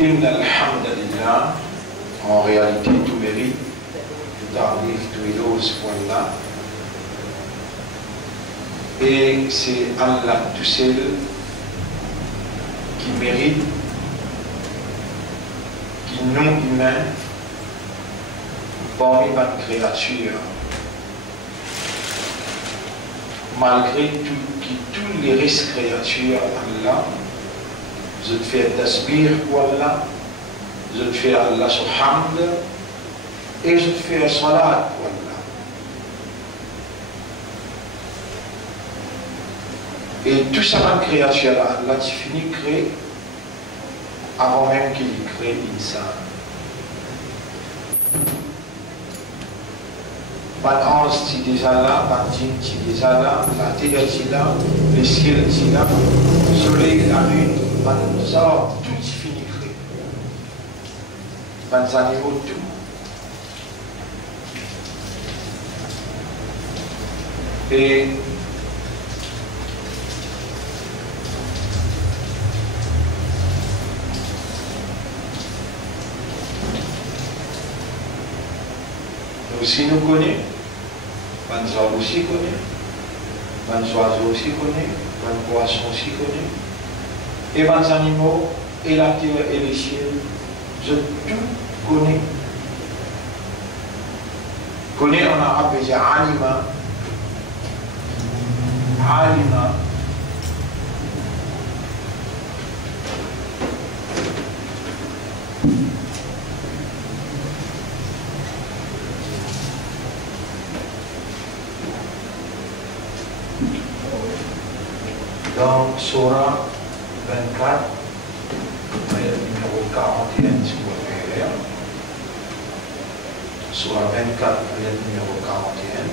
Inna alhamdulillah, en réalité tout mérite, tout arrive, tout est ce point-là. Et c'est Allah tout seul qui mérite, qui non humain, parmi votre créature, malgré tous les risques créatures, Allah, je te fais tasbih pour Allah, je te fais Allah subhamd, et je te fais salat pour Allah. Et tout ça dans la créature, Allah, tu finis de créer avant même qu'il crée l'insan. Pas d'ange qui est déjà là, pas de djinn qui est déjà là, la terre qui est là, les ciels qui est là, le soleil, la lune, pas de ça, tout est fini de créer. Pas des animaux, tout. Et aussi nous connaissons, les arbres aussi connaissent, les oiseaux aussi connaissent, les poissons aussi connaissent, et les animaux, et la terre et les ciels, je tout connais. Connais en arabe, c'est alima. Alima. Dans Surah 24, ayat numéro 41, si vous voulez lire. Surah 24, ayat numéro 41.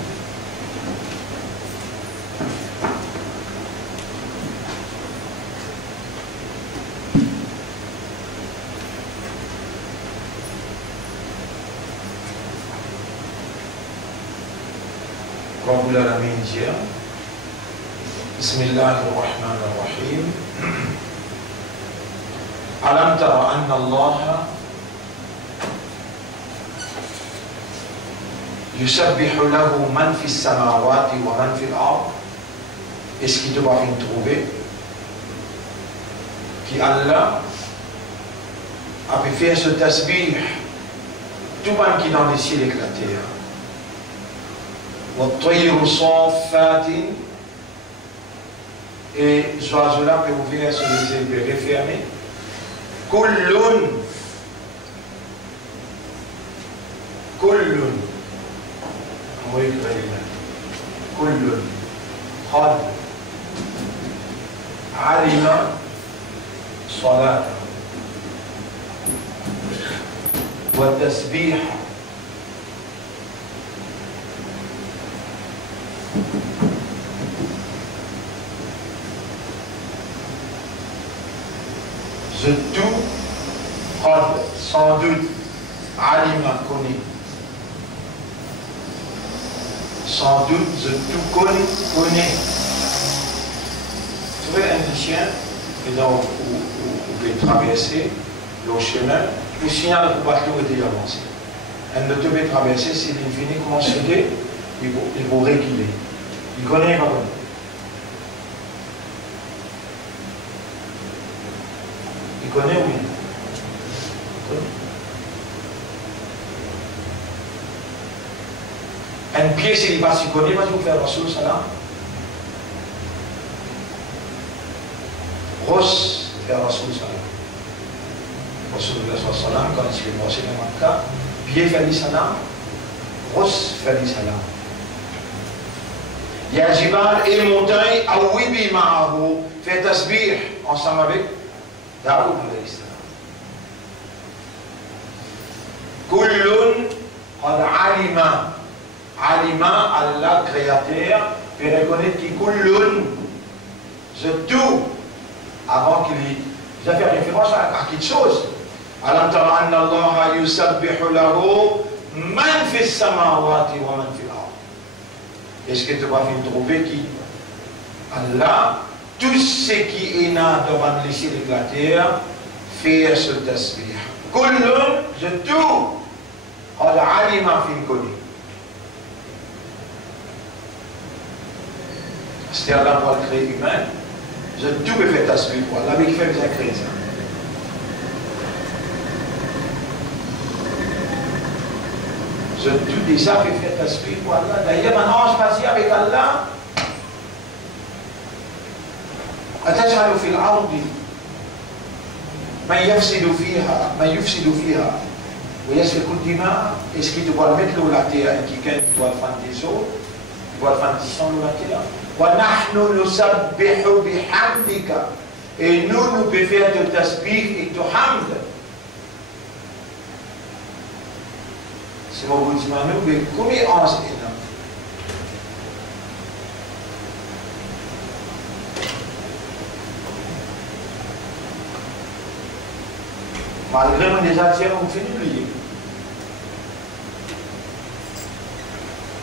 Comme vous l'avez dit, بسم الله الرحمن الرحيم ألم تر أن الله يسبح له من في السماوات ومن في الأرض. Est-ce qu'il doit rien trouver qui Allah a pu faire ce tasbih tout le monde qui est dans les ciels et la terre والطير صافات. Et ce oiseau-là peut ouvrir sur les yeux, peut refermer. Kullun. Kullun. Oui, Kullun. Qad. Alima. Salat. Wa tasbih. Je tout, sans doute, alima connaît. Sans doute, je tout connais. Vous trouvez un chien, et donc vous pouvez traverser le chemin, le signal du bateau est déjà avancé. Un ne peut traverser, c'est l'infini, comment se dit, il faut réguler. Il connaît pas. Il connaît ou il connaît. Un pied, s'il passe, il connaît, vas-y, vous faire Rasul Salam. Ross, faire Rasul Salam. Rasulullah Salam, quand il est passé dans Makkah, pied fait le salam, Ross fait le salam. Il y a Jibal et montagne, Awibi Ma'ahu, fait tasbih ensemble avec Daoud alayhi salam. Kullun qad alima. Alima, Allah créateur, fait reconnaître qu'il kullun, je tout, avant qu'il a fait référence à quelque chose. Alam tara anna Allah yusabbihu lahu man fi samawati wa man fi al-ard. Est-ce que tu vas trouver qui Allah, tout ce qui est là devant les cieux et la terre, faire ce tasbih. Kullun, je tout, qad alima fi kuni. C'est-à-dire là pour le créer humain, je tout peux faire tasbih pour Allah, mais qui fait bien créer ça. Je tout déjà peut faire tasbih pour Allah. D'ailleurs, un ange m'a dit avec Allah, أتجعل في الأرض من يفسد فيها ويسفك الدماء. Est-ce qu'il doit mettre l'eau la terre et quelqu'un doit faire des eaux, doit faire du sang de la terre. وَنَحْنُ نُسَبِّحُ بِحَمْدِكَ. Et nous pouvons faire de tasbih et de hamd. C'est mon bout de manou, mais combien d'anges est là? Malgré mon désaccord, on fait oublier.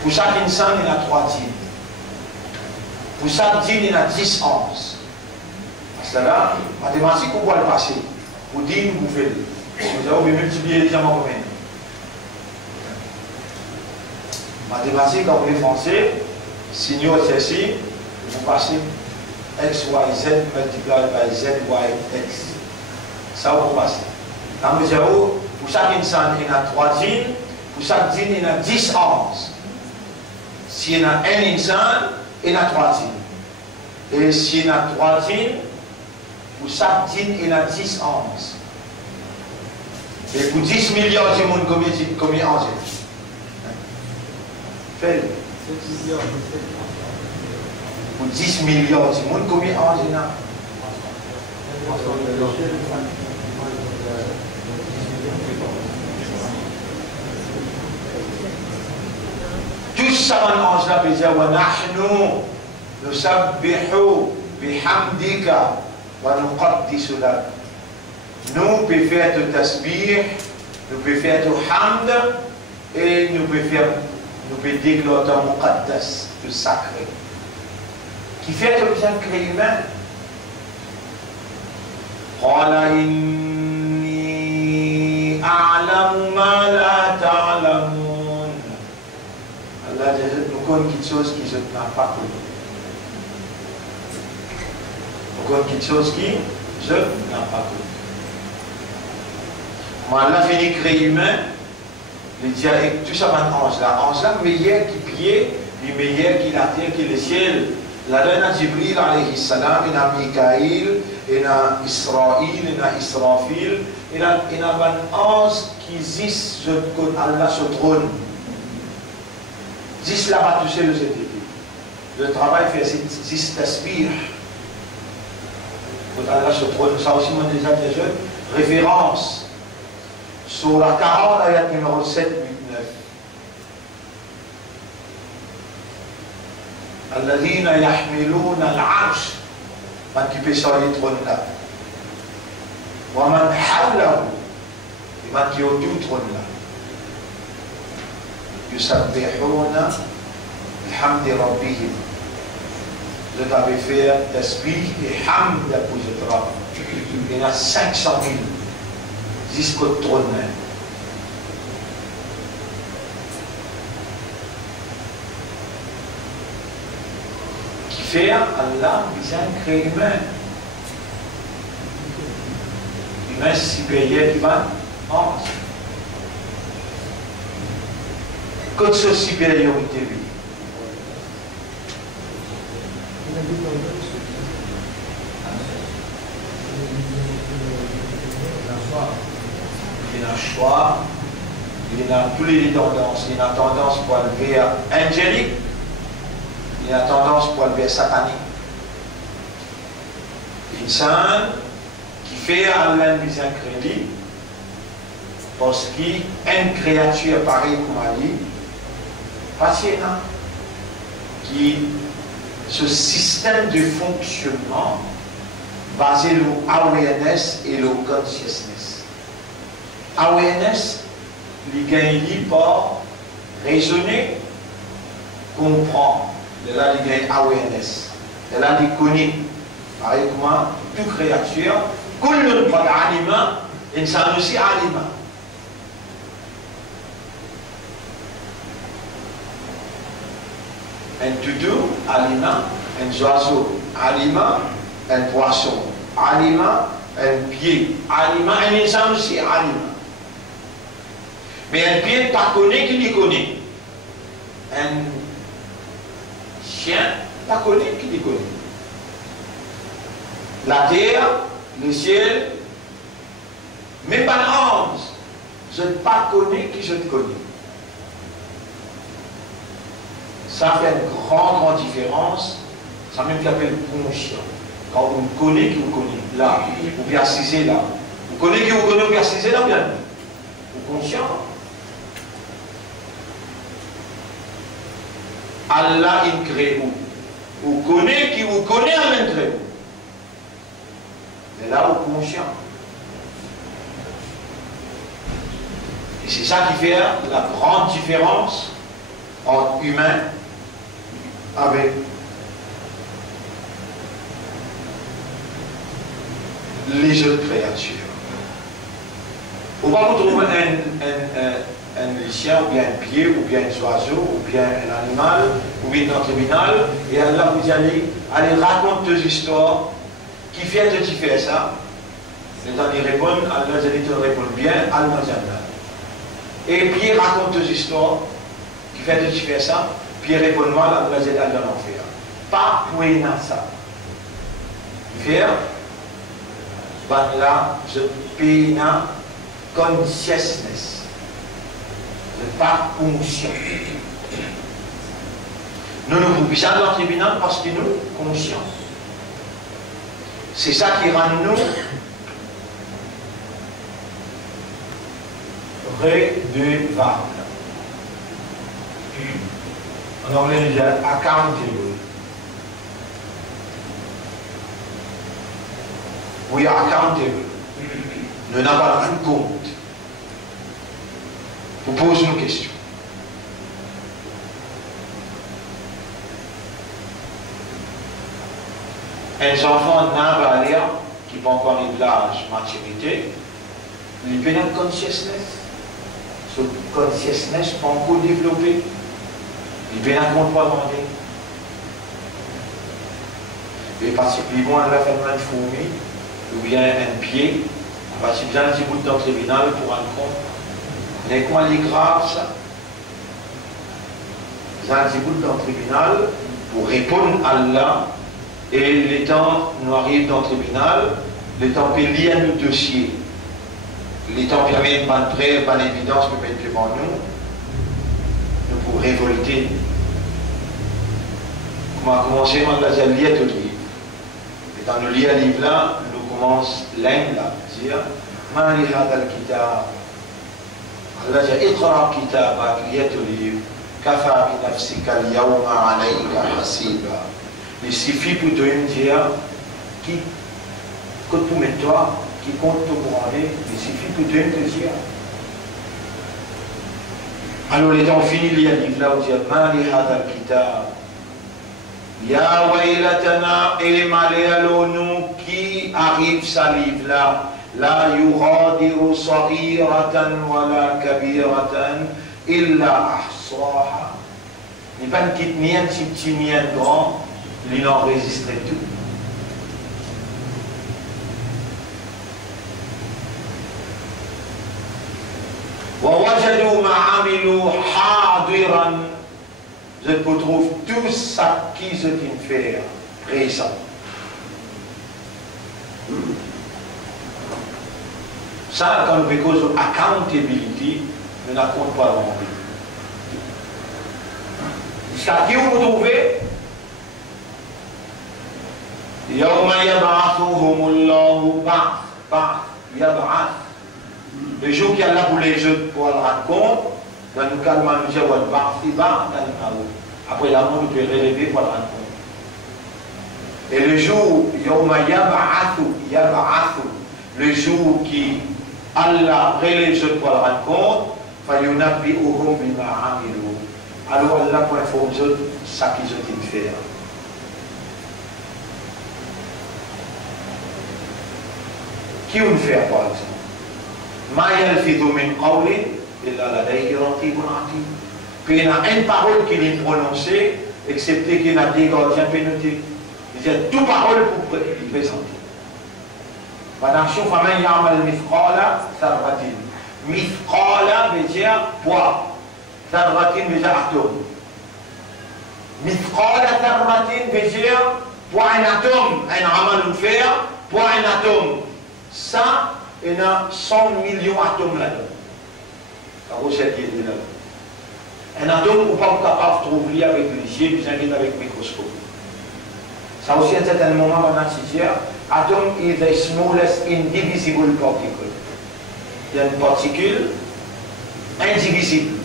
Pour chaque insan, il y a 3 dînes. Pour chaque dîne, il y a 10 anges. Parce que là, mathématiques, on voit le passé. Pour dîne, vous faites. Vous avez multiplié les diamants combien? Mathématiques, quand vous voulez français, signaux ceci, vous passez x, y, z multiplié par z, y, x. Ça, vous passez. Dans le zéro, pour chaque insan, il y a 3 dînes. Pour chaque dîne, il y a 10 anges. S'il y a un insan, il y a 3 dînes. Et s'il y a 3 dînes, pour chaque dîne, il y a 10 anges. Et pour 10 milliards de monde, combien d'anges? Faites. Pour 10 milliards de monde, combien d'anges il y a? Tous ces anges-là peuvent dire وَنَحْنُ نُسَبِّحُ بِحَمْدِكَ وَنُقَدِّسُ لَكَ. Nous pouvons faire de tasbih, nous pouvons faire de hamd et nous pouvons déclarer de muqaddas, de sacré. Qui fait de bien créer humain. قَالَ إِنِّي أَعْلَمُ مَا لَا تَعْلَمُونَ. Allah dit, nous connaissons quelque chose qui ne n'a pas connu. Nous connaissons quelque chose qui je n'ai pas connu. Moi, Allah finit de créer humain, il dit avec tout ça, ange là, meilleur qui priait, lui meilleur qui la terre, qui le ciel. Là, il y a Jibril alayhi salam, il y a Mikaïl, il y a Israël, il y a Israfil, il y a un ange qui existe sur Allah sur le trône. 10 là-bas touché le GTP. Le travail fait 10 tasbih. Quand Allah se trône, ça aussi, mon déjà des jeunes. Référence sur la 40, ayat numéro 7, 8, 9. Alladhina yahmiluna al-arsh. Man qui peut sur les trônes là. Wa man hawlahu. Et man qui est autour du trône là. يسبحون بحمد ربهم. Je t'avais fait tasbih et hamd pour ce travail. Il y en a 500 000 jusqu'au trône. Qui fait Allah bien créé humain. Humain supérieur qui va en que ce supériorité lui. Il y a un choix, il y a toutes les tendances. Il y a une tendance pour le vers angélique, il y a une tendance pour le vers satanique. Une sainte qui fait Allah mis un crédit parce qu'une créature pareille comme Ali, passionnant, qui ce système de fonctionnement basé sur awareness et le consciousness. Awareness, il gagne par raisonner, comprendre. De là, il gagne awareness. De là, il connaît. Pareil comme toute créature, كل قد علم إنسان سي علم. Un doudou, alima, un oiseau, alima, un poisson, alima, un pied, alima, un insan aussi, alima. Mais un pied, pas connaît qui les connaît. Un chien, pas connaît qui les connaît. La terre, le ciel, mais pas l'ange, je ne pas connais qui je te connais. Ça fait une grande différence. Ça même s'appelle conscient. Quand vous connaissez qui vous connaissez là, ou bien assisez là. Vous connaissez qui vous connaissez, ou bien assisez là, bien. Vous conscient. Allah il crée où. Vous connaissez qui vous connaissez, Allah il crée où. Mais là, vous conscient. Et c'est ça qui fait la grande différence entre humain avec les autres créatures. On va retrouver un chien, ou bien un pied, ou bien un oiseau, ou bien un animal, ou bien un tribunal, et Allah vous allez raconter deux histoires qui fait que tu fais ça. Les gens y répondent, Allah te répond bien, Al-Mazana. Et puis il raconte deux histoires qui fait que tu fais ça. Puis il répond mal, Allah va dans l'enfer. Pas pour ça. Faire, là, je paye consciousness. Je pas conscient. Nous nous pouvons dans le tribunal parce que nous sommes conscients. C'est ça qui rend nous redevables. En anglais, on dit accountable. We are accountable. Nous n'avons pas de compte. Vous posez une question. Un enfant n'a qui va encore une l'âge maturité, il peut avoir consciousness. Ce consciousness pas encore développé. Il peut avoir compte pas demander. Et parce qu'ils vont à la fin de fourmi, ou bien un pied, parce qu'ils ont un petit bout dans le tribunal pour un compte. Mais comment il est grave ça? Ils ont un petit bout dans le tribunal pour répondre à Allah. Et les temps nous arrivent dans le tribunal, les temps lient à nos dossiers. Les temps permettent pas de preuve, pas d'évidence pour mettre devant nous pour révolter. On a commencé à lire tout le livre. Et dans le lire livre là, nous commençons l'un là, dire Mali hadal kitab. Allah dit Iqra kitabak, lis le livre. Kafa bi nafsika al-yawma alayka hasiba. Il suffit pour te dire qui compte pour mettre toi, qui compte te branler, il suffit pour te dire. Alors les gens finissent le livre là, on dit Mali hadal kitab. Ya waylatana et maléalonu qui arrive sa livre là, la yughadiru saghiratan wala kabiratan illa ahsaha. Il n'y a pas de petite ni un petit ni un grand. Il enregistrait tout. وَوَجَدُوا مَا عَمِلُوا حَاضِرًا. Je retrouve tout ça qui se fait présent. Ça, quand on cause accountability, on ne compte pas l'envie. Jusqu'à qui vous trouvez? يوم يبعثهم الله بعث يبعث. Le jour qu'il y a là pour les jeux pour le raconter, dans le cas de Manuja ou le Barthiba, après la mort, nous pouvons relever pour le raconter. Et le jour, Yawma Yab'athu, le jour qui Allah relève les jeux pour le raconter, Fayunabbi'uhum bima amilu. Alors Allah pour informer ça qu'ils ont fait. Qui on fait par exemple? Ma yalfidhu min qawlin illa ladayhi raqibun atid. Puis il y a une parole qu'il est prononcée, excepté qu'il y a des gardiens pénalités. Il y a toute parole pour présenter. Madame Choufaman Yamal Mithqala Tharratin. Mithqala veut dire poids. Tharratin veut dire atome. Mithqala Tharratin veut dire poids un atome. Un amal fer, poids un atome. Ça, il y a 100 millions d'atomes là-dedans. La recette qui est là. Un atome, on n'est pas capable de trouver avec les yeux, puis avec le microscope. Ça aussi, à un certain moment, dans la matière, atome is the smallest indivisible particle. Il y a une particule indivisible.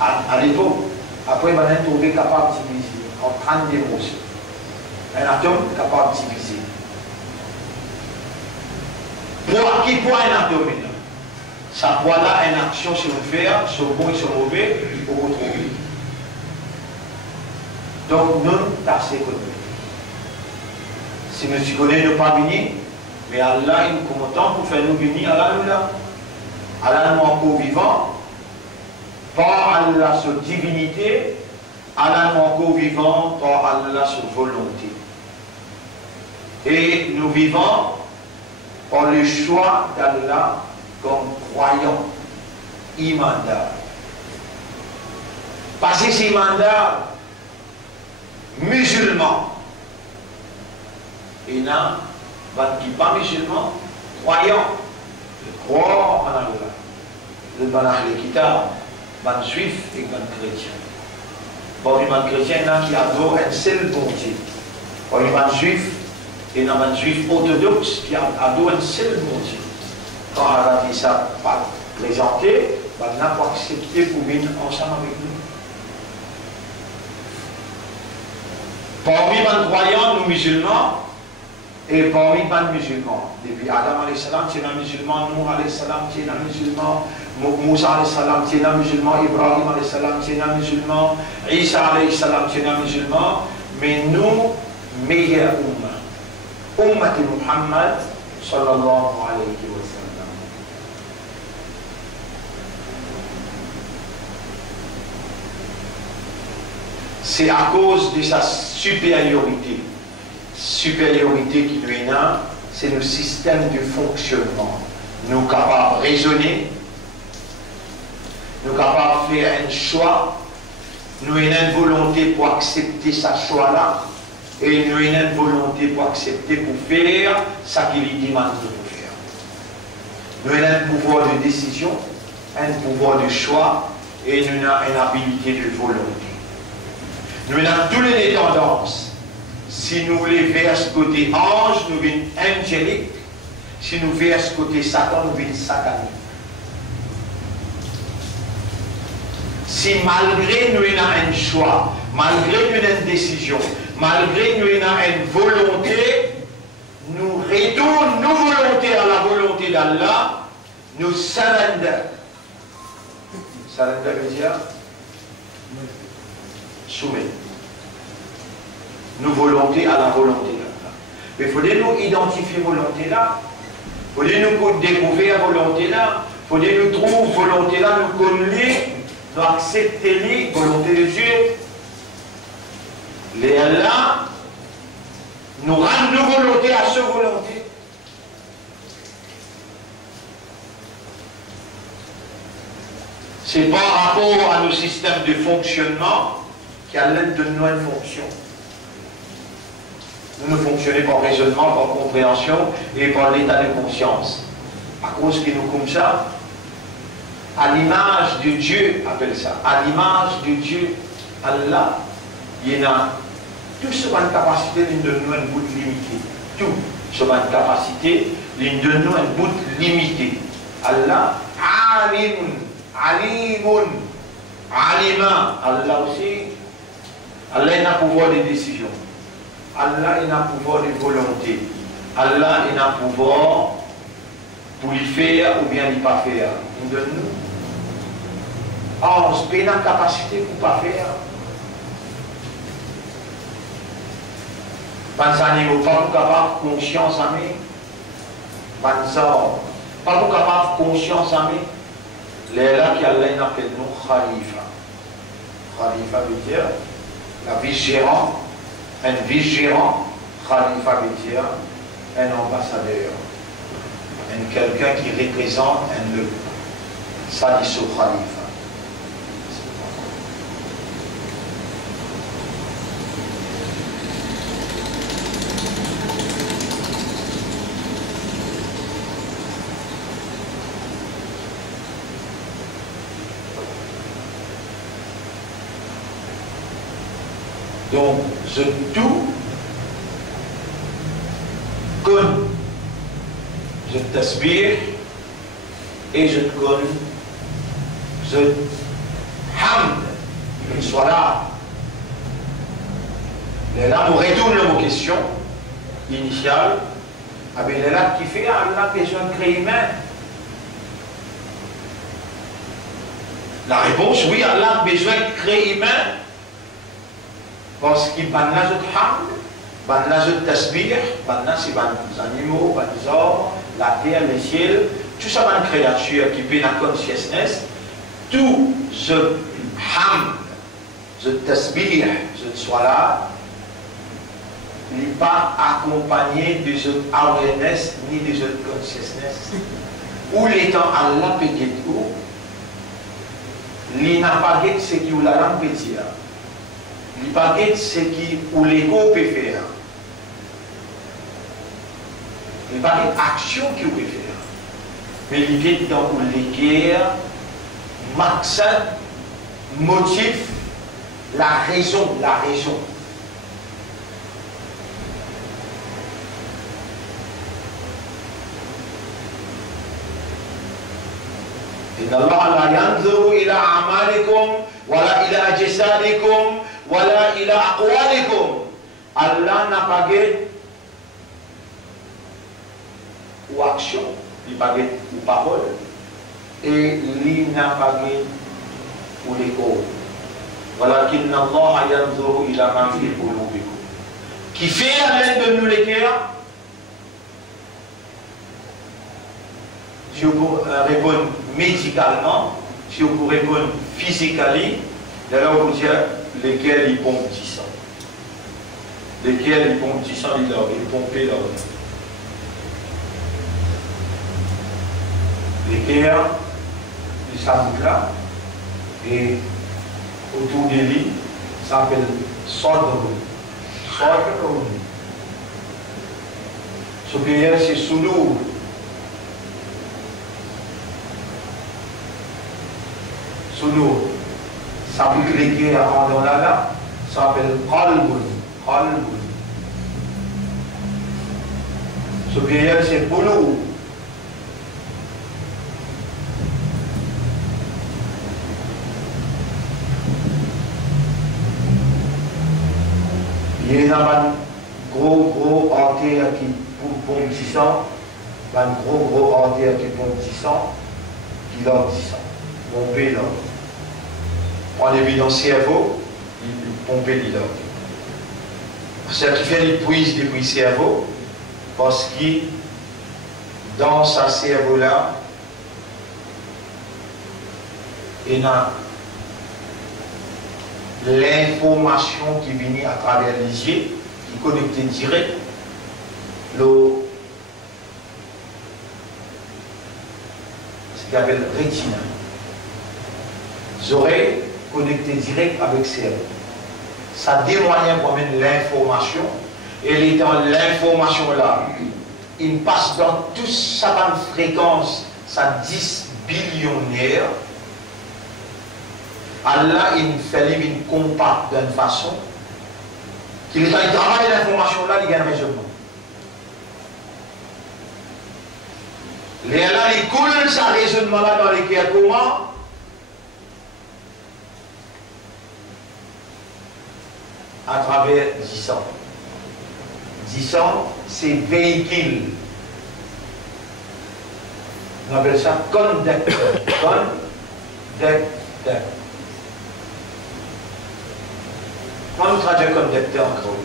À l'époque, après, on a trouvé capable de diviser en 30 d'émotions. Un atome capable de diviser. Pour qui point un atome? Ça voilà une action sur le fer, sur bon et sur mauvais, il faut retrouver. Donc, nous, c'est connu. Si nous connaissons, nous pas bénis, mais Allah, il nous content pour faire nous bénir, Allah nous là. Allah nous encore vivant, par Allah sur divinité, Allah nous encore vivant, par Allah sur volonté. Et nous vivons par le choix d'Allah comme croyant, imandar. Parce que c'est imandar, musulman. Et là, qui n'est pas musulman, croyant, le croire en Allah. Le banach le kitab, ban juif et ban chrétien. Pour les ban chrétiens, il y en a qui adorent un seul bon Dieu. Pour les ban juifs, il y en a un juif orthodoxe qui adore un seul bon Dieu. Quand Allah dit ça, pas présenté, on n'a pas accepté pour venir ensemble avec nous. Parmi les croyants, nous musulmans, et parmi les musulmans, depuis Adam alayhi salam, c'est un musulman, Nour alayhi salam, c'est un musulman, Moussa alayhi salam, c'est un musulman, Ibrahim alayhi salam, c'est un musulman, Isa alayhi salam, c'est un musulman, mais nous, meilleurs umma, ummat Muhammad, sallallahu alayhi wa sallam. C'est à cause de sa supériorité. Supériorité qui nous est là, c'est le système de fonctionnement. Nous sommes capables de raisonner, nous sommes capables de faire un choix, nous avons une volonté pour accepter ce choix-là, et nous avons une volonté pour accepter pour faire ce qu'il demande de faire. Nous avons un pouvoir de décision, un pouvoir de choix, et nous avons une habilité de volonté. Nous avons toutes les tendances. Si nous voulons vers ce côté ange, nous venons angélique. Si nous vers ce côté Satan, nous venons satanique. Si malgré nous avons un choix, malgré nous avons une décision, malgré nous avons une volonté, nous retournons nos volontés à la volonté d'Allah, nous surrender. Surrender veut dire soumettre. Nos volontés à la volonté d'Allah. Mais il faut nous identifier volonté là. Il faut nous découvrir volonté là. Il faut nous trouver volonté là, nous connaître, nous accepter la volonté de Dieu. Les Allah nous rendent nos volontés à ce volonté. C'est par rapport à nos systèmes de fonctionnement qu'à l'aide de nos fonctions. Nous fonctionnons par raisonnement, par compréhension et par l'état de conscience. À cause que nous comme ça, à l'image de Dieu, appelle ça, à l'image de Dieu, Allah, il y a tout ce qu'on a une capacité, l'une de nous un bout limité. Tout ce qu'on a une capacité, l'une de nous un bout limité. Allah, alimun, alimun, alima, Allah aussi, Allah a un pouvoir de décision. Allah il a un pouvoir de volonté. Allah il a un pouvoir pour y faire ou bien n'y pas faire. Il donne nous. On se paye la capacité pour ne pas faire. Pas animaux pas capables, conscience à nous. Banzor. Pas nous capables de conscience, ami. Les là qui allaient appellent nous Khalifa. Khalifa veut dire la vice-gérant, un vice-gérant. Khalifa veut dire un ambassadeur. Quelqu'un qui représente un lieu. Ça dit sur Khalifa. Donc, je tout connais. Je t'aspire et je te connais. Je hamd. Il soit là. Et là, nous retournons aux questions initiales. Avec les là qui fait Allah besoin de créer humain. La réponse, oui, Allah a besoin de créer humain. Parce qu'il va là, je te hamd. Banna je tasbih, banna c'est les animaux, les hommes, la terre, les ciels, tout ça c'est une créature qui peut la consciousness, tout je hamd, je tasbih, je sois là, n'est pas accompagné de ce awareness ni de ce consciousness. Où l'étant Allah peut-être où, il n'a pas de ce qui ou la langue peut dire. Il n'a pas de ce qui ou l'ego peut faire. Il n'y a pas d'action qu'il peut faire. Mais il est dans les guerres, maximum, motif, la raison, la raison. إن الله لا ينظر إلى أعمالكم ولا إلى أجسادكم ولا إلى أقوالكم. Allah n'a pas gué ou action, il n'a pas gué ou parole, et il n'a pas gué ou l'écho. ولكن الله ينظر إلى ما في قلوبكم. Qui fait à l'aide de nous les cœurs? Si vous répondez médicalement, si vous répondez physiquement, là on vous dit lesquels ils pompent du sang. Lesquels ils pompent du sang, ils pompent leur. Les cœurs, ils s'ajoutent là, et autour des lits, ça s'appelle sodrou. Sodrou. Supérieur, c'est soulou. Soulou. Ça peut cliquer avant dans là, ça s'appelle qalbun. Qalbun. Supérieur, c'est boulou. Il y a un gros artère qui pompe du sang, un gros artère qui pompe du sang, qui donne du sang. Pomper là. On est vu dans le cerveau, il pompe l'île. Ce qui fait qu'il puise depuis le cerveau, parce que dans sa cerveau là, il y a l'information qui vient à travers les yeux, qui est connectée direct, ce qu'on appelle rétine. Les oreilles connectées direct avec le cerveau. Ça démoigne quand même l'information, et dans l'information là, il passe dans toute sa fréquence, sa 10 billionnaire. Allah, il fait une compacte d'une façon qu'il travaille l'information là, il gagne un raisonnement. Là, il coule sa raisonnement là dans les cœurs comment? À travers 10 ans. 10 ans, c'est véhicule. On appelle ça conducteur. Conducteur. Comment nous traduisons conducteur en créole?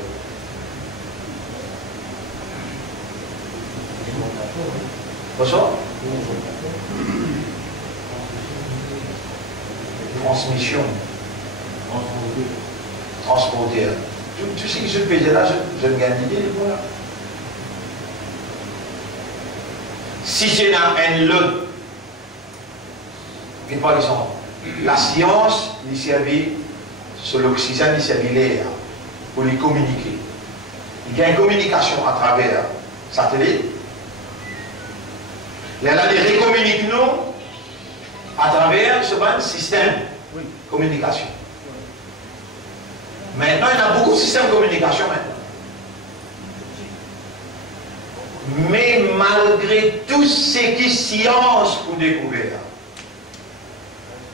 Bonsoir. Transmission. Transporter. Tout ce que je faisais là, je ne gagne l'idée, voilà. Si c'est dans un lot, par exemple, la science, il servait, sur l'oxygène, il servait l'air pour les communiquer. Il y a une communication à travers satellite. Là, les récommunique nous à travers ce système de communication. Maintenant, il y a beaucoup de systèmes de communication maintenant. Mais malgré tout ce qui est science pour découvrir,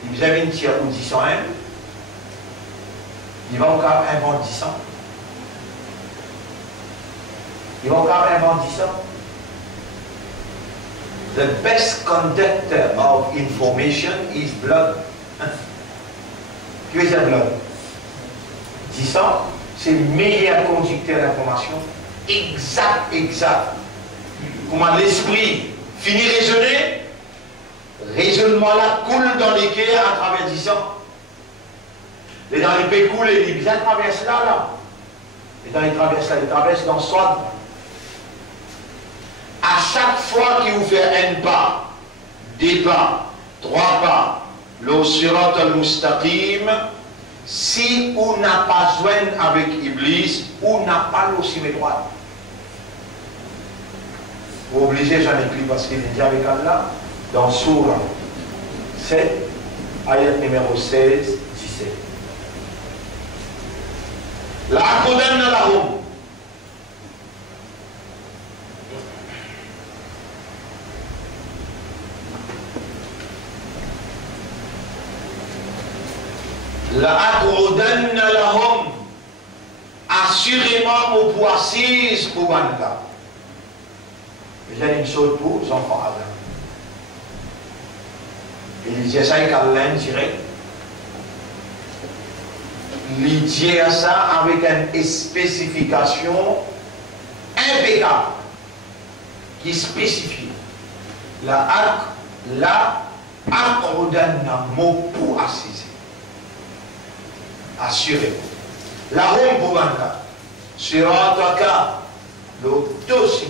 vous avez une tiers ou 10 ans, il va encore inventer 10 ans. Il va encore inventer 10 ans. The best conductor of information is blood. Qu'est-ce que c'est blood? 10 ans, c'est le meilleur conducteur d'information. Exact. Comment l'esprit finit raisonner, raisonnement là coule dans les cœurs à travers 10 ans. Et dans les pays coulent, les bien traversent là. Et dans les traverses là, ils traversent dans le sol. À chaque fois qu'il vous fait un pas, 2 pas, 3 pas, le sirat al-mustaqim, si on n'a pas joint avec Iblis, on n'a pas le ciné droit. Vous obligez, j'en écris parce qu'il est déjà avec Allah, dans Surah 7, ayat numéro 16, 17. La akodanna lahum. La akodanna lahum. Assurément, au point 6 pour Banda. J'ai une chose pour les enfants Adam. Il disait ça qu'Allah dirait. Il dit ça avec une spécification impeccable qui spécifie la akodanna mot pour assiser. Assurément. La home pour Banda. Sirataka, le dossier.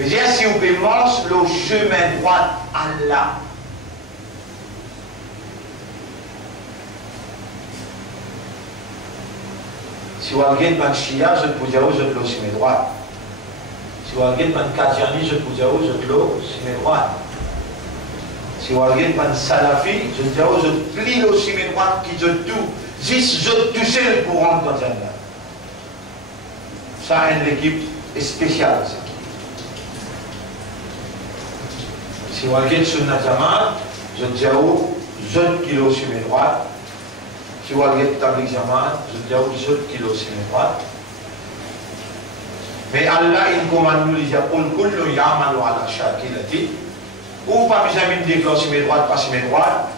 C'est-à-dire, si vous commencez le chemin droit Allah. Si vous avez un chia, je peux dire où je le chemin droit. Si vous avez un Kadiani, je peux dire où je le chemin droit. Si vous avez un Salafi, je peux dire où je plie le chemin droit qui je tout. Juste je touche le courant dans Jannah. Ça, une équipe spéciale. Si vous avez Sunnah Jamaat, je dis où je kilo sur mes droites. Si vous avez Tabligh Jamaat, je dis où je kilo sur mes droites. Mais Allah, il commande nous, il dit kullu ya'malu ala shakilati. Ou pas besoin de dire sur mes droites, pas sur mes droites.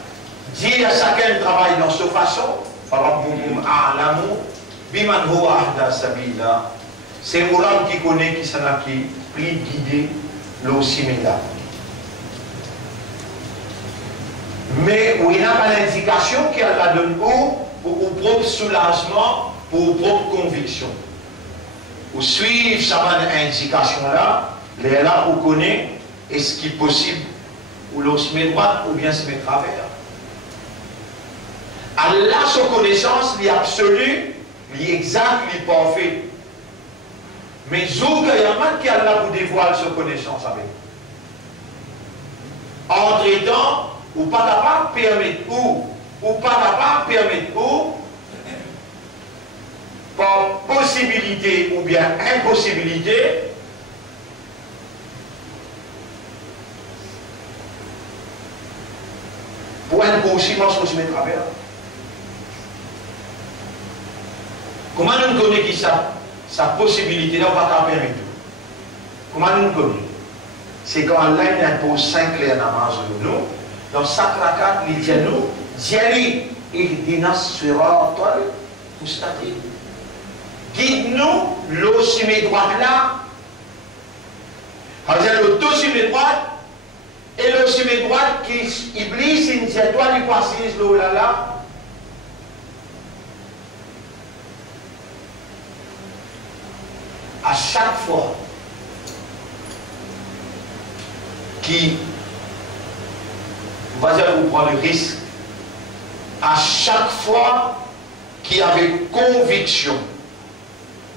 Dire à chacun travaille dans cette façon. Rabbukum a'lamu biman huwa ahda sabila. C'est Mouram qui connaît qui s'en a qui plie guider le simila. Mais où il n'y a pas l'indication qu'elle donne pour vos propres soulagements, pour vos propres convictions. Ou suivre cette indication-là, là, vous connaissez est-ce qui est possible, ou l'on se met droite ou bien se met travers. Allah, sa connaissance, il est absolue, il est exact, il est parfait. Mais Zouk, il y a un qui Allah vous dévoile sa connaissance avec. Entre-temps, ou pas capable de permettre ou pas capable de permettre par possibilité ou bien impossibilité pour un possible ce que je mets à travers. Comment nous connaissons qui sa possibilité là, on va pas permettre. Comment nous connaissons? C'est quand Allah impose 5 clés namaz de nous. Dans chaque rakat, il dit à nous, Diali, ihdina siratal mustaqim. Guide-nous, l'eau si mes droits là, C'est le dos sur mes droites, et le sur mes droites qui Iblis, une étoile, il passe là. À chaque fois qui va dire vous prendre le risque, à chaque fois qui avait conviction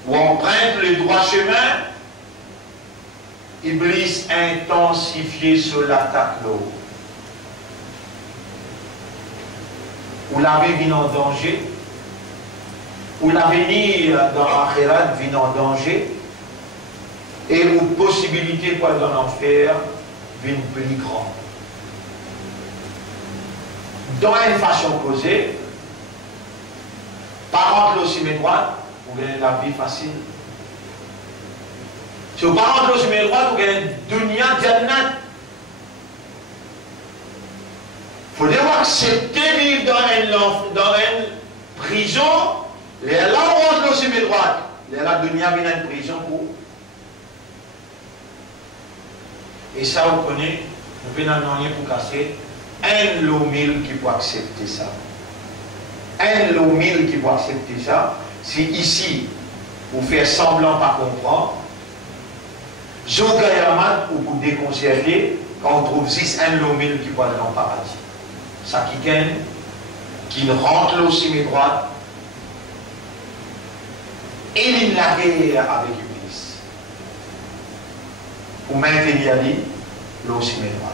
ou emprunte le droit chemin, Iblis intensifié sur l'attaque l'eau. Ou l'avez vu en danger, ou l'avenir dans l'akhirat vient en danger, et ou possibilité pour aller dans l'enfer vient plus grande. Dans une façon causée, par contre, aussi mes droites, vous gagnez la vie facile. Si vous par contre, aussi mes droites, vous gagnez dunya jannat. Il faut devoir accepter vivre dans une prison. Les là, on rentre aussi mes droites. Les là, dunya vient dans une prison pour. Et ça, vous connaissez, vous venez en rien pour casser. Un lot mille qui peut accepter ça. Un lot mille qui peut accepter ça. Si ici, vous faites semblant pas comprendre, Zogayaman, ou vous déconcerter, quand on trouve 6, un lot mille qui peut aller dans le paradis. Ça qui gagne, qui rentre aussi mes droites, élimine la guerre avec Iblis. Pour maintenir l'ossi mes droites.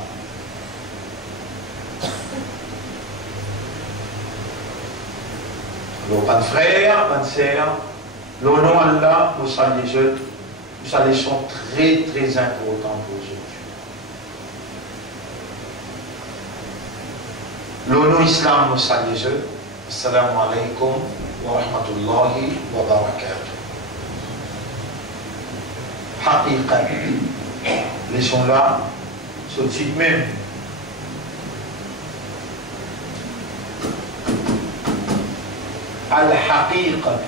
Alors, pas de frères, pas de sœurs, le nom Allah, nous saluons sont très très importants pour aujourd'hui. Le nom Islam, nous saluons. Assalamu alaikum wa rahmatullahi wa barakatuh. Haqiqat. Laissons-la sur le site même. Al-Haqiqa.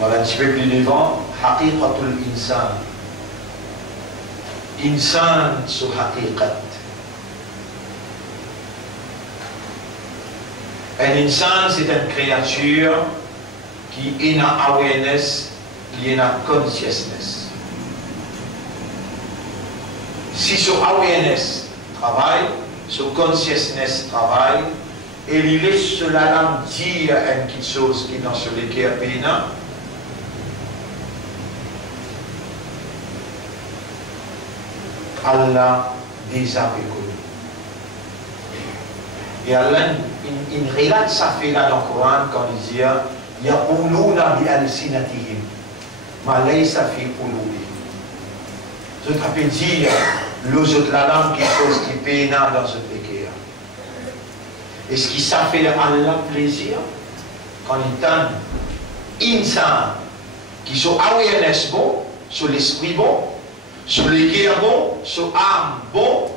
Voilà un petit peu plus devant. Haqiqatul insan. Insan sur haqiqat. Un insan, c'est une créature qui est une awareness, qui est une consciousness. Si sur awareness travaille, sur consciousness travaille, et il laisse cela dire quelque chose qui est dans ce l'équerre pénal, Allah déjà reconnu. Et Allah, il relate ça fait là dans le Coran quand il dit Yaquluna bi alsinatihim ma laysa fi qulubihim. Je peux dire les autres la langue quelque chose qui peine dans ce péché. Et ce qui ça fait Allah plaisir quand il donne insan qui sont awareness bon, sur l'esprit bon, sur les guerres bon, sur l'âme bon,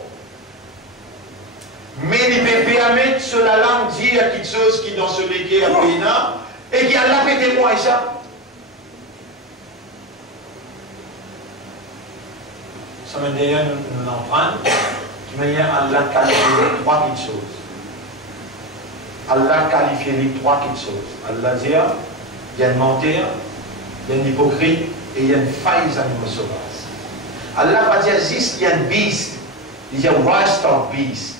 mais il peut permettre sur la langue dire quelque chose qui dans ce guerres pénal et qui a la pété moi et ça. Ça veut dire nous en prendre, de manière Allah qualifier les trois petites choses. Allah qualifier les trois petites choses. Allah dit, il y a une menteur, il y a une hypocrite et il y a une faille animaux sauvages. Allah va dire, il y a une beast, il y a worst of beast.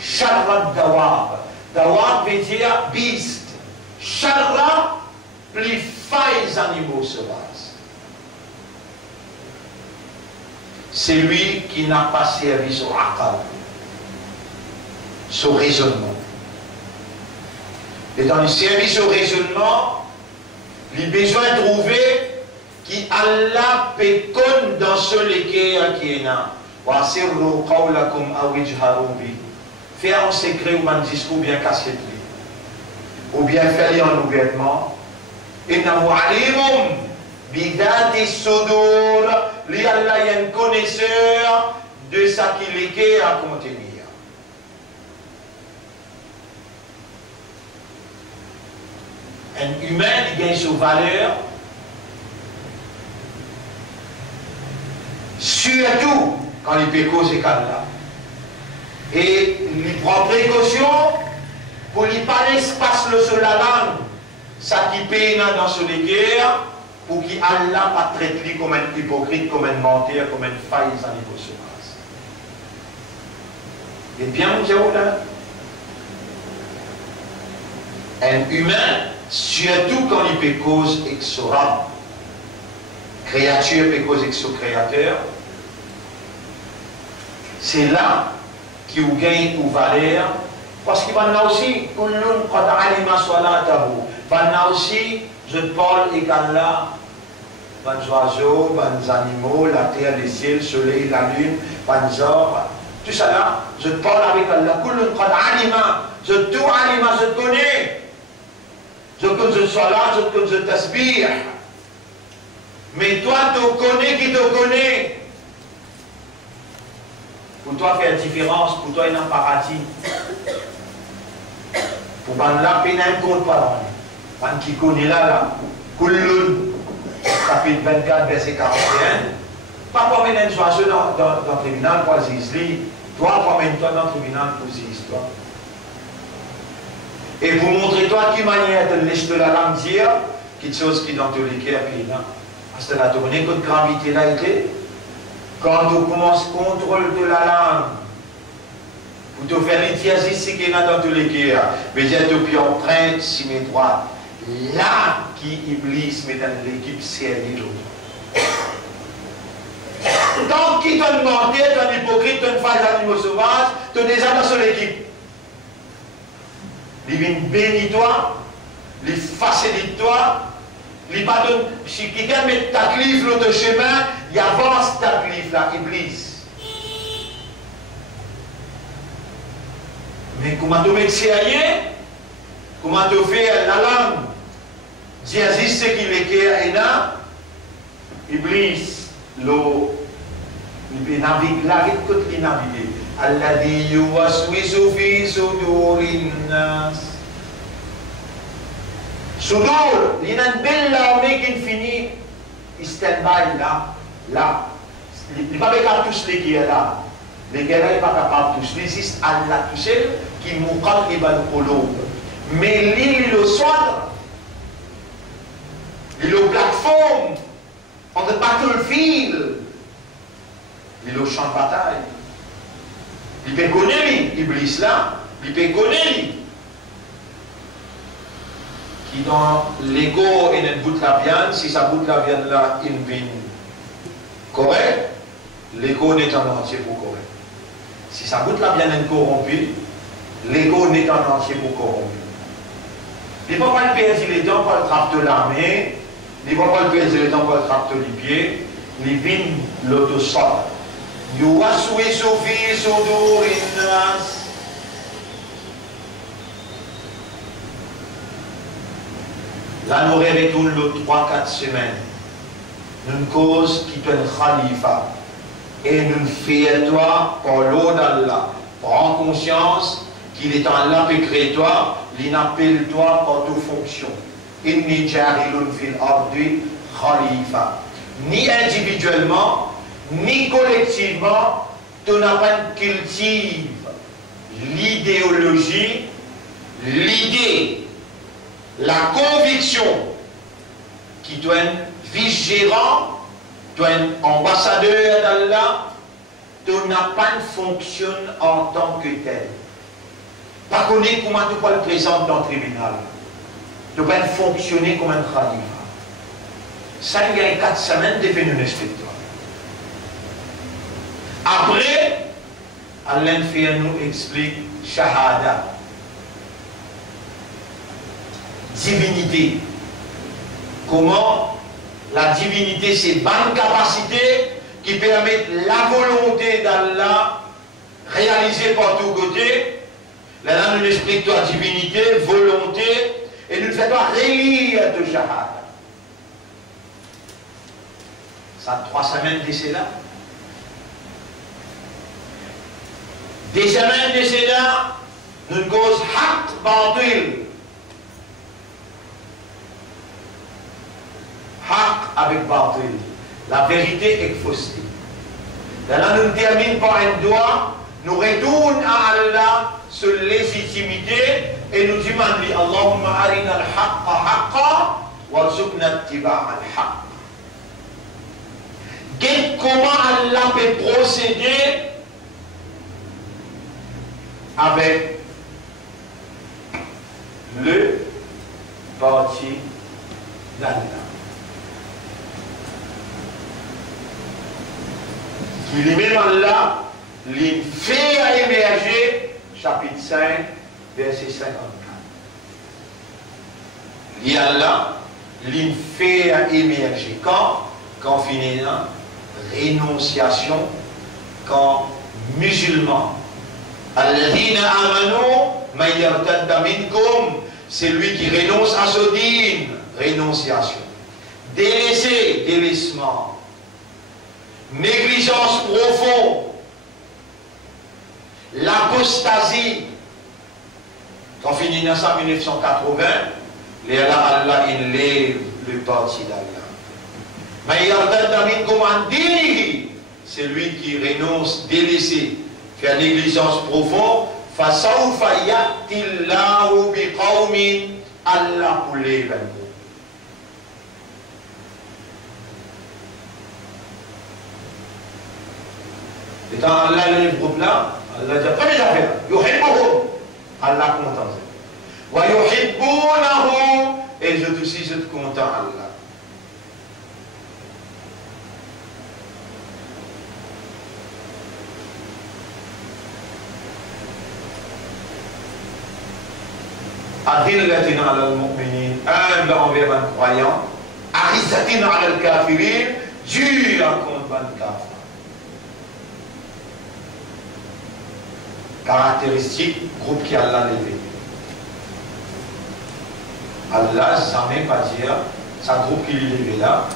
Sharra dawab. Dawab veut dire beast. Sharra, plus failles animaux sauvages. C'est lui qui n'a pas servi son aqal, son raisonnement. Et dans le service au raisonnement, il a besoin de trouver qui Allah péconne dans ce légué qui est là. Wasirru qawlakum awijharu bi. Faire en secret ou un discours bien caché ou bien faire en ouvertement. Innahu alimum bidati sudur. Lui Allah est un connaisseur de ce qu'il est à contenir. Un humain, il gagne sa valeur, surtout quand il peut causer là. Et il prend précaution pour ne pas l'espace sur la langue, ça qui paye dans son guerre, pour qu'Allah pas traite lui comme un hypocrite, comme un menteur, comme un faille en niveau de base. Et bien, vous là, un humain, surtout quand il peut cause exorable, créature peut cause exo-créateur, c'est là qu'il gagne pour valeur, parce qu'il va y aussi, aussi, je parle égal là, les oiseaux, les animaux, la terre, les ciels, le soleil, la lune, les arbres, tout ça là, je parle avec Allah, je tout alima, je connais. Je connais le salat, je connais le tasbih. Mais toi, tu connais qui te connaît. Pour toi, faire différence, pour toi, il y a un paradis. Pour là, il y a un compte par an. Qui connaît là, Kullun, chapitre 24, verset 41. Pas pour mener une soirée dans le tribunal pour Zizli. Toi, pour mener toi dans le tribunal pour Zizli. Et pour montrer toi qui manière de laisser la langue dire, quelque chose qui dans tous les cas, puis là, parce que la tournée, que de gravité là été, quand on commence contrôle de la langue, pour te faire l'itiasis, c'est qu'il y a dans tous les cas, mais j'ai tout puis en train, si mes droits, là qui iblis, mais dans l'équipe sérieuse l'autre. Tant qu'il t'a demandé, t'es un hypocrite, t'es une phase d'animaux sauvages, t'es déjà dans son équipe. Il vient bénir toi, il facilite toi, il pardonne. Si quelqu'un met ta cliff l'autre chemin, il avance ta cliff là, Iblis. Mais comment tu mets sérieux? Comment tu fais la langue? Dieu ce qu'il est et là, Iblis, il navigue là, il peut naviguer. Alladhi yuwaswisu fi sudurin nas. Sudur, il y a une belle armée qui finit, il stand-by là. Il n'est pas capable de tous les guerres là. Les guerres là, il n'est pas capable de tous. Il existe Allah tout seul qui mouqat ibal qulub. Mais l'île, il le soigne. Il le plateforme. On ne battlefield. Il le champ de bataille. Il peut connaître l'Iblis là, il peut connaître qui dans l'ego et une bout de la viande, si ça bout de la viande là, il vient correct, l'ego n'est en entier pour correct. Si ça bout de la viande est corrompu, l'ego n'est en entier pour corrompu. Il ne va pas le perdre le temps pour le trappe de la main, il ne va pas le perdre le temps pour le trappe de les pieds, il vient l'autosol. Yuwaswisu fi sudurin nas. Là, nous répétons le 3-4 semaines. Une cause qui est un khalifa. Et nous faisons toi par l'eau d'Allah. Prends conscience qu'il est en Allah qui crée toi, il appelle toi par toute fonction. Inni jarilun fil ardi khalifa. Ni individuellement, ni collectivement, tu n'as pas cultive l'idéologie, l'idée, la conviction qui doit être vice-gérant, doit être ambassadeur d'Allah, tu n'as pas fonctionne en tant que tel. Pas connaître comment tu peux le présenter dans le tribunal. Tu peux fonctionner comme un khalifa. Ça, il y a 4 semaines, tu es venu l'expliquer. Après, Allah nous explique Shahada. Divinité. Comment la divinité, c'est une bonne capacité qui permet la volonté d'Allah réalisée par tous côtés. Là, nous explique toi divinité, volonté, et nous faisons relire de Shahada. Ça 3 semaines d'ici là. Des semaines d'ici là, nous cause haq batil. avec Barthélemy. La vérité est fausseté. Là, nous terminons par un doigt, nous retournons à Allah sur légitimité et nous demandons Allahumma arina al-haqqa haqqa warzuqna ittiba'a al-haqq. Comment Allah peut procéder avec le parti d'Allah. Il est même Allah, il fait émerger, chapitre 5, verset 54. Il y a là, il fait émerger. Quand finit là, rénonciation, quand musulman, alladhina amanu, man yartadda minkum, c'est lui qui renonce à ce dîme, rénonciation. Délaissé, délaissement. Négligence profonde. L'apostasie. Quand finit dans ça, 1980, Allah, il lève le parti d'Allah. Mais c'est lui qui renonce, délaissé, fait négligence profonde. فَسَوْفَ يَأْتِ اللَّهُ بِقَوْمٍ Allah pour les et dans Allah, le groupe là, Allah dit, première affaire, yuhibbuhum, Allah content. Wa yuhibbunahu, et je aussi, je te content Allah. Adillatin ala al-mu'minin, humble envers un croyant, arizzatin ala al-kafirin, dur contre un kafir. Caractéristique, groupe qui Allah levé. Allah jamais pas dire, c'est un groupe qui est levé là.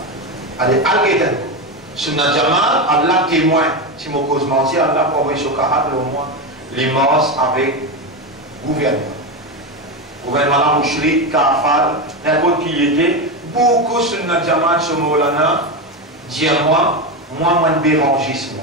Allez, al-Gheden. Sunna Jamal, Allah témoin. Si mon cause mentir, Allah pour envoyer sur Kahat, au moins, les morts avec gouvernement. Gouvernement là, Mouchri, Kafar, n'importe qui y était. Beaucoup Sunna Jamal, sur Maulana, dire moi, de bérangisme.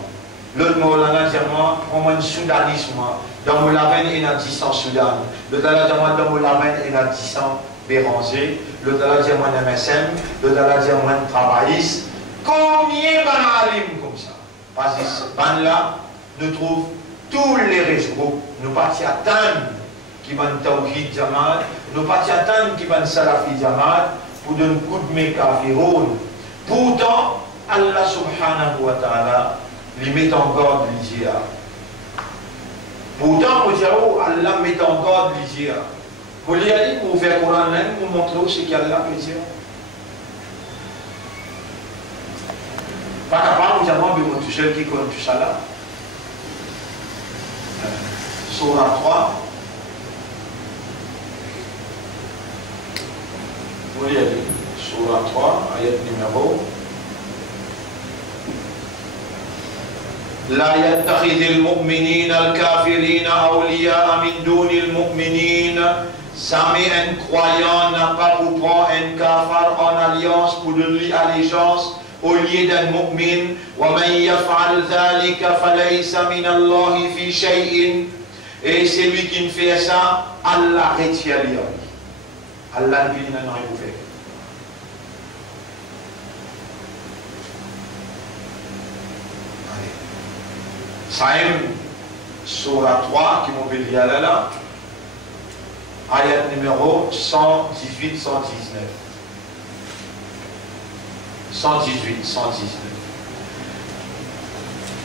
L'autre Maulana dit moi, de soudanisme. Dans mon laven, il y a 10 ans Soudan. L'autre dit moi, dans mon laven, il y a 10 ans Béranger. L'autre dit moi, de MSM. L'autre dit moi, de travailliste. Combien d'alim comme ça? Parce que ce ban là, nous trouvons tous les réseaux. Nous partis attendre qui vont Tawhid Jamal. Nous partis attendre qui vont Salafi Jamal pour donner un coup de mécafiroun. Pourtant, Allah subhanahu wa ta'ala, les met en garde l'Igia. Pourtant, Allah met en garde l'Igia. Vous lui allez pour faire le Coran, pour montrer ce qu'Allah peut dire. Pas capable, vous avez vu tout seul qui connaît tout ça là. Surah 3. Vous lui allez. Surah 3, ayat numéro. لا يتخذ المؤمنين الكافرين أولياء من دون المؤمنين. Jamais un croyant n'a pas pour prendre un kafar en alliance pour donner allégeance au lieu d'un mu'min. وَمَنْ يَفْعَلْ ذَلِكَ فَلَيْسَ مِنَ اللَّهِ فِي شَيْءٍ. Et c'est lui qui ne fait ça, Allah retient lui. Allah ne dit rien à faire. Saïm, Surah 3, qui m'obéit à là, ayat numéro 118, 119. 118, 119.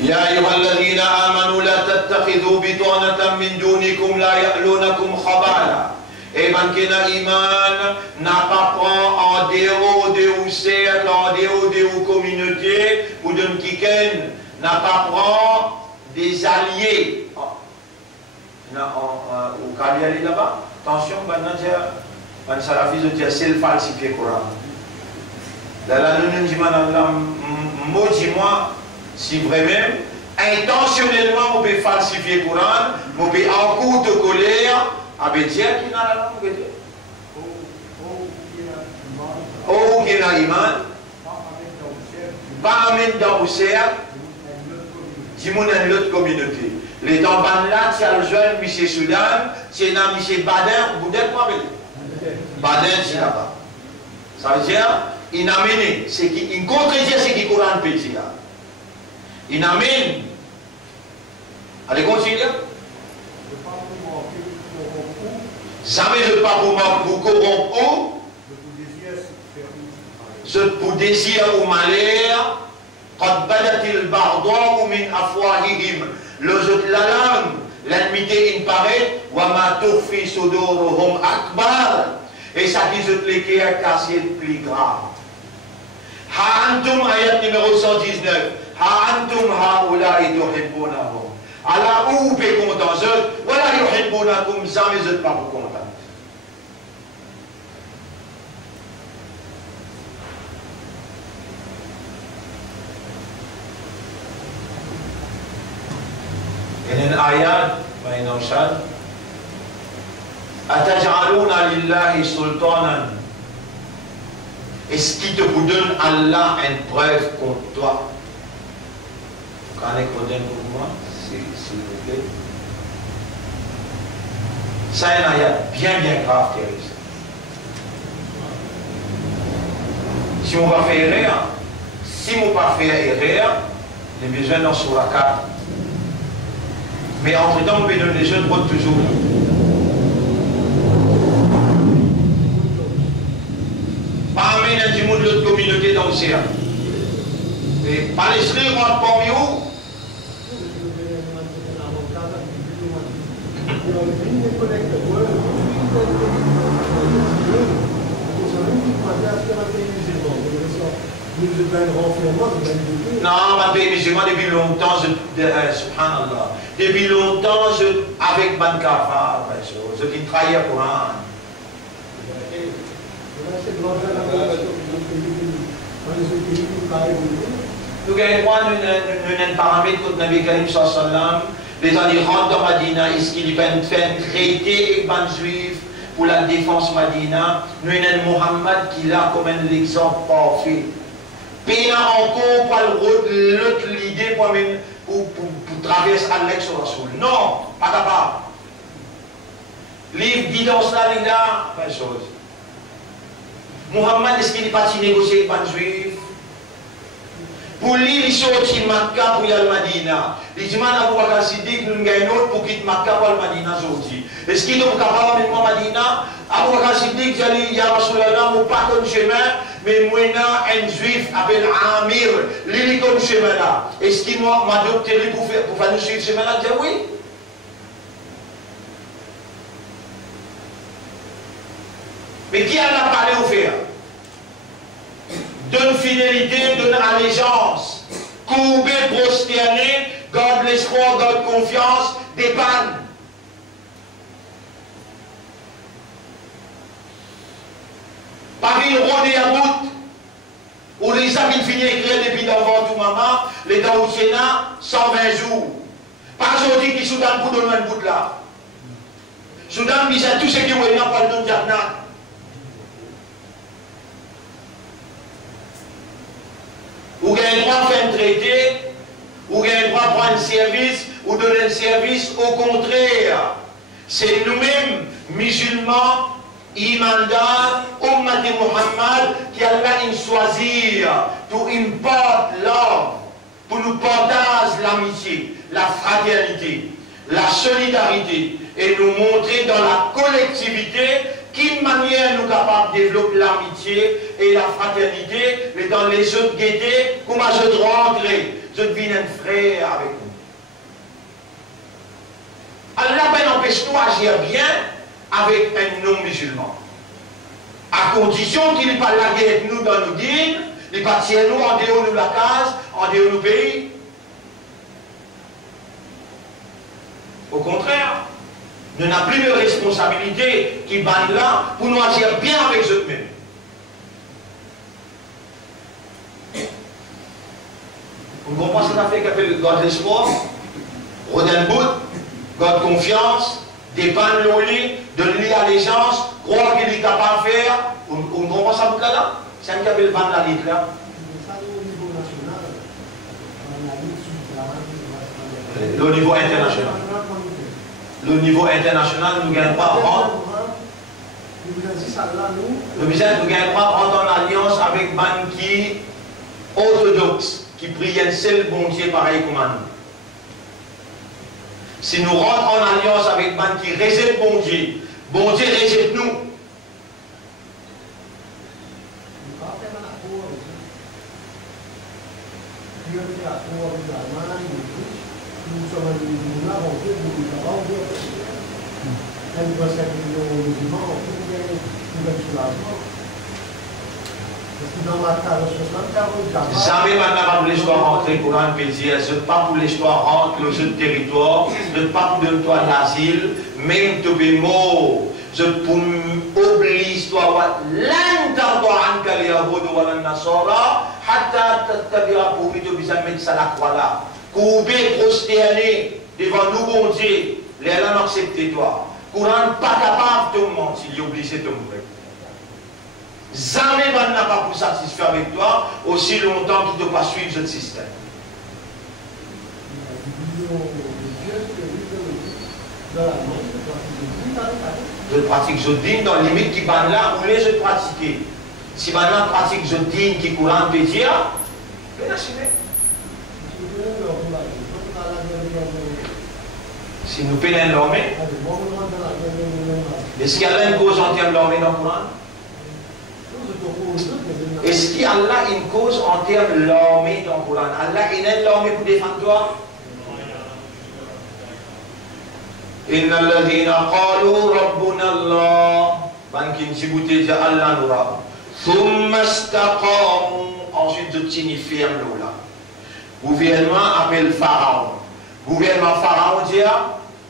يا أيها الذين آمنوا لا تتخذوا بطانة من دونكم لا يألونكم خبالا. Et man qui n'a iman n'a pas pris en dehors de ou cercle, en dehors de ou communauté, ou d'un kiken n'a pas pris des alliés. Au cas d'aller là-bas, attention, man salafis de dire c'est le falsifié Coran. Là, nous nous disons, maudis-moi, si vraiment, intentionnellement, on peut falsifier le Coran, on peut en coup de colère, avec Dieu qui n'a la langue. Oh, qui n'a iman. pas amener dans le cercle, si vous avez une autre communauté. Les dans là, c'est le jeune, M. Soudan, c'est un M. Badin, vous êtes quoi, Badin, c'est là-bas. Ça veut dire, il amène, c'est qu'il contredit ce qui courant le pays là. Il amène. Allez, continue. Jamais je ne pas vous corrompre où? Je pour désir ou malheur, quand badatil bardon ou min afwahihim, le jeu de la langue, l'ennemité il paraît, wa ma turfi sudorohum akbar, et ça qui je te l'équerre cassé le plus grave. Ha antum ayat numéro 119, ha antum haoula'i tuhibbunahum. Allah ou vous êtes content, voilà yuhibbunakum, jamais je ne pas vous content. Il y a une ayat, Ataj'aluna lillahi sultanan. Est-ce qu'il te vous donne Allah une preuve contre toi? Quand est-ce qu'on donne pour moi, s'il vous plaît? C'est un ayat bien grave qui arrive. Si on va faire erreur, si on ne va pas faire erreur, les besoins dans sur la carte. Mais entre-temps, on peut donner des jeunes votent toujours. Pas amener du monde de l'autre communauté dans le cercle. Et pas les sri rentrent parmi où? Non, ma pays musulman, depuis longtemps, subhanallah, depuis longtemps, avec Ban Kafar, je qui trahis à Coran. Nous avons un paramètre contre Nabi Karim sallam, les gens qui rentrent dans Madina, est-ce qu'il fait un traité avec Ban Juif pour la défense Madina? Nous avons Muhammad qui l'a comme un exemple parfait. Puis encore pas l'autre l'idée pour traverser Alex sur la soul. Non, pas capable. Livre dit dans cela, il a pas de chose. Muhammad, est-ce qu'il n'est pas négocié avec les Juifs? Pour lui, il sortit de Makkah pour y aller à Madina. Il dit, Abu Bakr Siddiq, nous avons un autre pour quitter Makkah pour aller à Madina aujourd'hui. Est-ce qu'il est capable de mettre Madina? Abu Bakr Siddiq, il dit, Ya Rasulallah, je ne pas comme chemin, mais moi, un juif appelé Amir, il est comme chemin là. Est-ce qu'il m'a adopté pour faire nous suivre ce chemin là? Il dit oui. Mais qui en a parlé au faire? Donne fidélité, donne allégeance, courber, prosterner, garde l'espoir, garde confiance, dépanne. Par une ronde à bout, où les amis finissent écrire depuis d'avant tout maman, les dents au Sénat, 120 jours. Pas aujourd'hui qui Soudan pour donner un bout là. Soudan, il a tout ce qui est là pour le don de ou gagne le droit de faire un traité, ou gagne le droit de prendre un service, ou donner un service. Au contraire, c'est nous-mêmes, musulmans, imandars, Ummat Muhammad, qui allons choisir pour importer l'homme, pour nous partager l'amitié, la fraternité, la solidarité, et nous montrer dans la collectivité quelle manière nous sommes capables de développer l'amitié et la fraternité, mais dans les autres gaietés, comment je dois rentrer, je deviens un frère avec nous. Allah n'empêche-nous d'agir bien avec un non-musulman. À condition qu'il n'est pas lagué avec nous dans nos dîmes, il n'est pas tiré nous en dehors de la case, en dehors du pays. Au contraire, nous n'avons plus de responsabilité qui bandent là pour nous agir bien avec eux-mêmes. Vous comprenez ce qu'on a fait qu'appelle God l'espoir, Rodenbout, God confiance, dépanne l'oli, donne-lui allégeance, croire qu'il est capable de faire. Vous comprenez ça, là? C'est un qui appelle vendre la litre là. Le niveau international. Le niveau international, nous ne gagnons pas rentrer. Nous ne gagnons pas rentrer en alliance avec man qui orthodoxe, qui prie un seul bon Dieu pareil comme nous. Si nous rentrons en alliance avec man qui rejette bon Dieu rejette nous. Jamais maintenant pas pour l'histoire rentrer pour un plaisir, ce n'est pas pour l'histoire rentrer le jeu de territoire, ce n'est pas pour le toit d'asile, même tu es mort, je pour oublier l'histoire, l'entendre en Kaliaboud ou en Nasora, hatta t'attira pour lui de bien mettre ça la croix là, couper, prosterner devant nous, bon Dieu, les gens acceptent toi, courant pas capable de mentir, il est obligé de mourir. Jamais on n'a pas pour satisfaire avec toi aussi longtemps qu'il ne doit pas suivre ce système. Je pratique je dîne dans les limites qui sont là où les je pratiquer. Si maintenant je pratique je dîne qui courant de dire, bien assumer. Si nous payons l'armée, est-ce qu'il y a une cause en termes d'armée dans le Coran? Est-ce qu'il y a là une cause en termes de l'armée dans le Coran? Allah il l'armée pour défendre toi? Inna alladhina qalu rabbuna Allah. Bankin sibuté dit Allah nous ra. Thumma istaqamu. Ensuite je signifie là. Gouvernement appelle Pharaon. Gouvernement Pharaon dit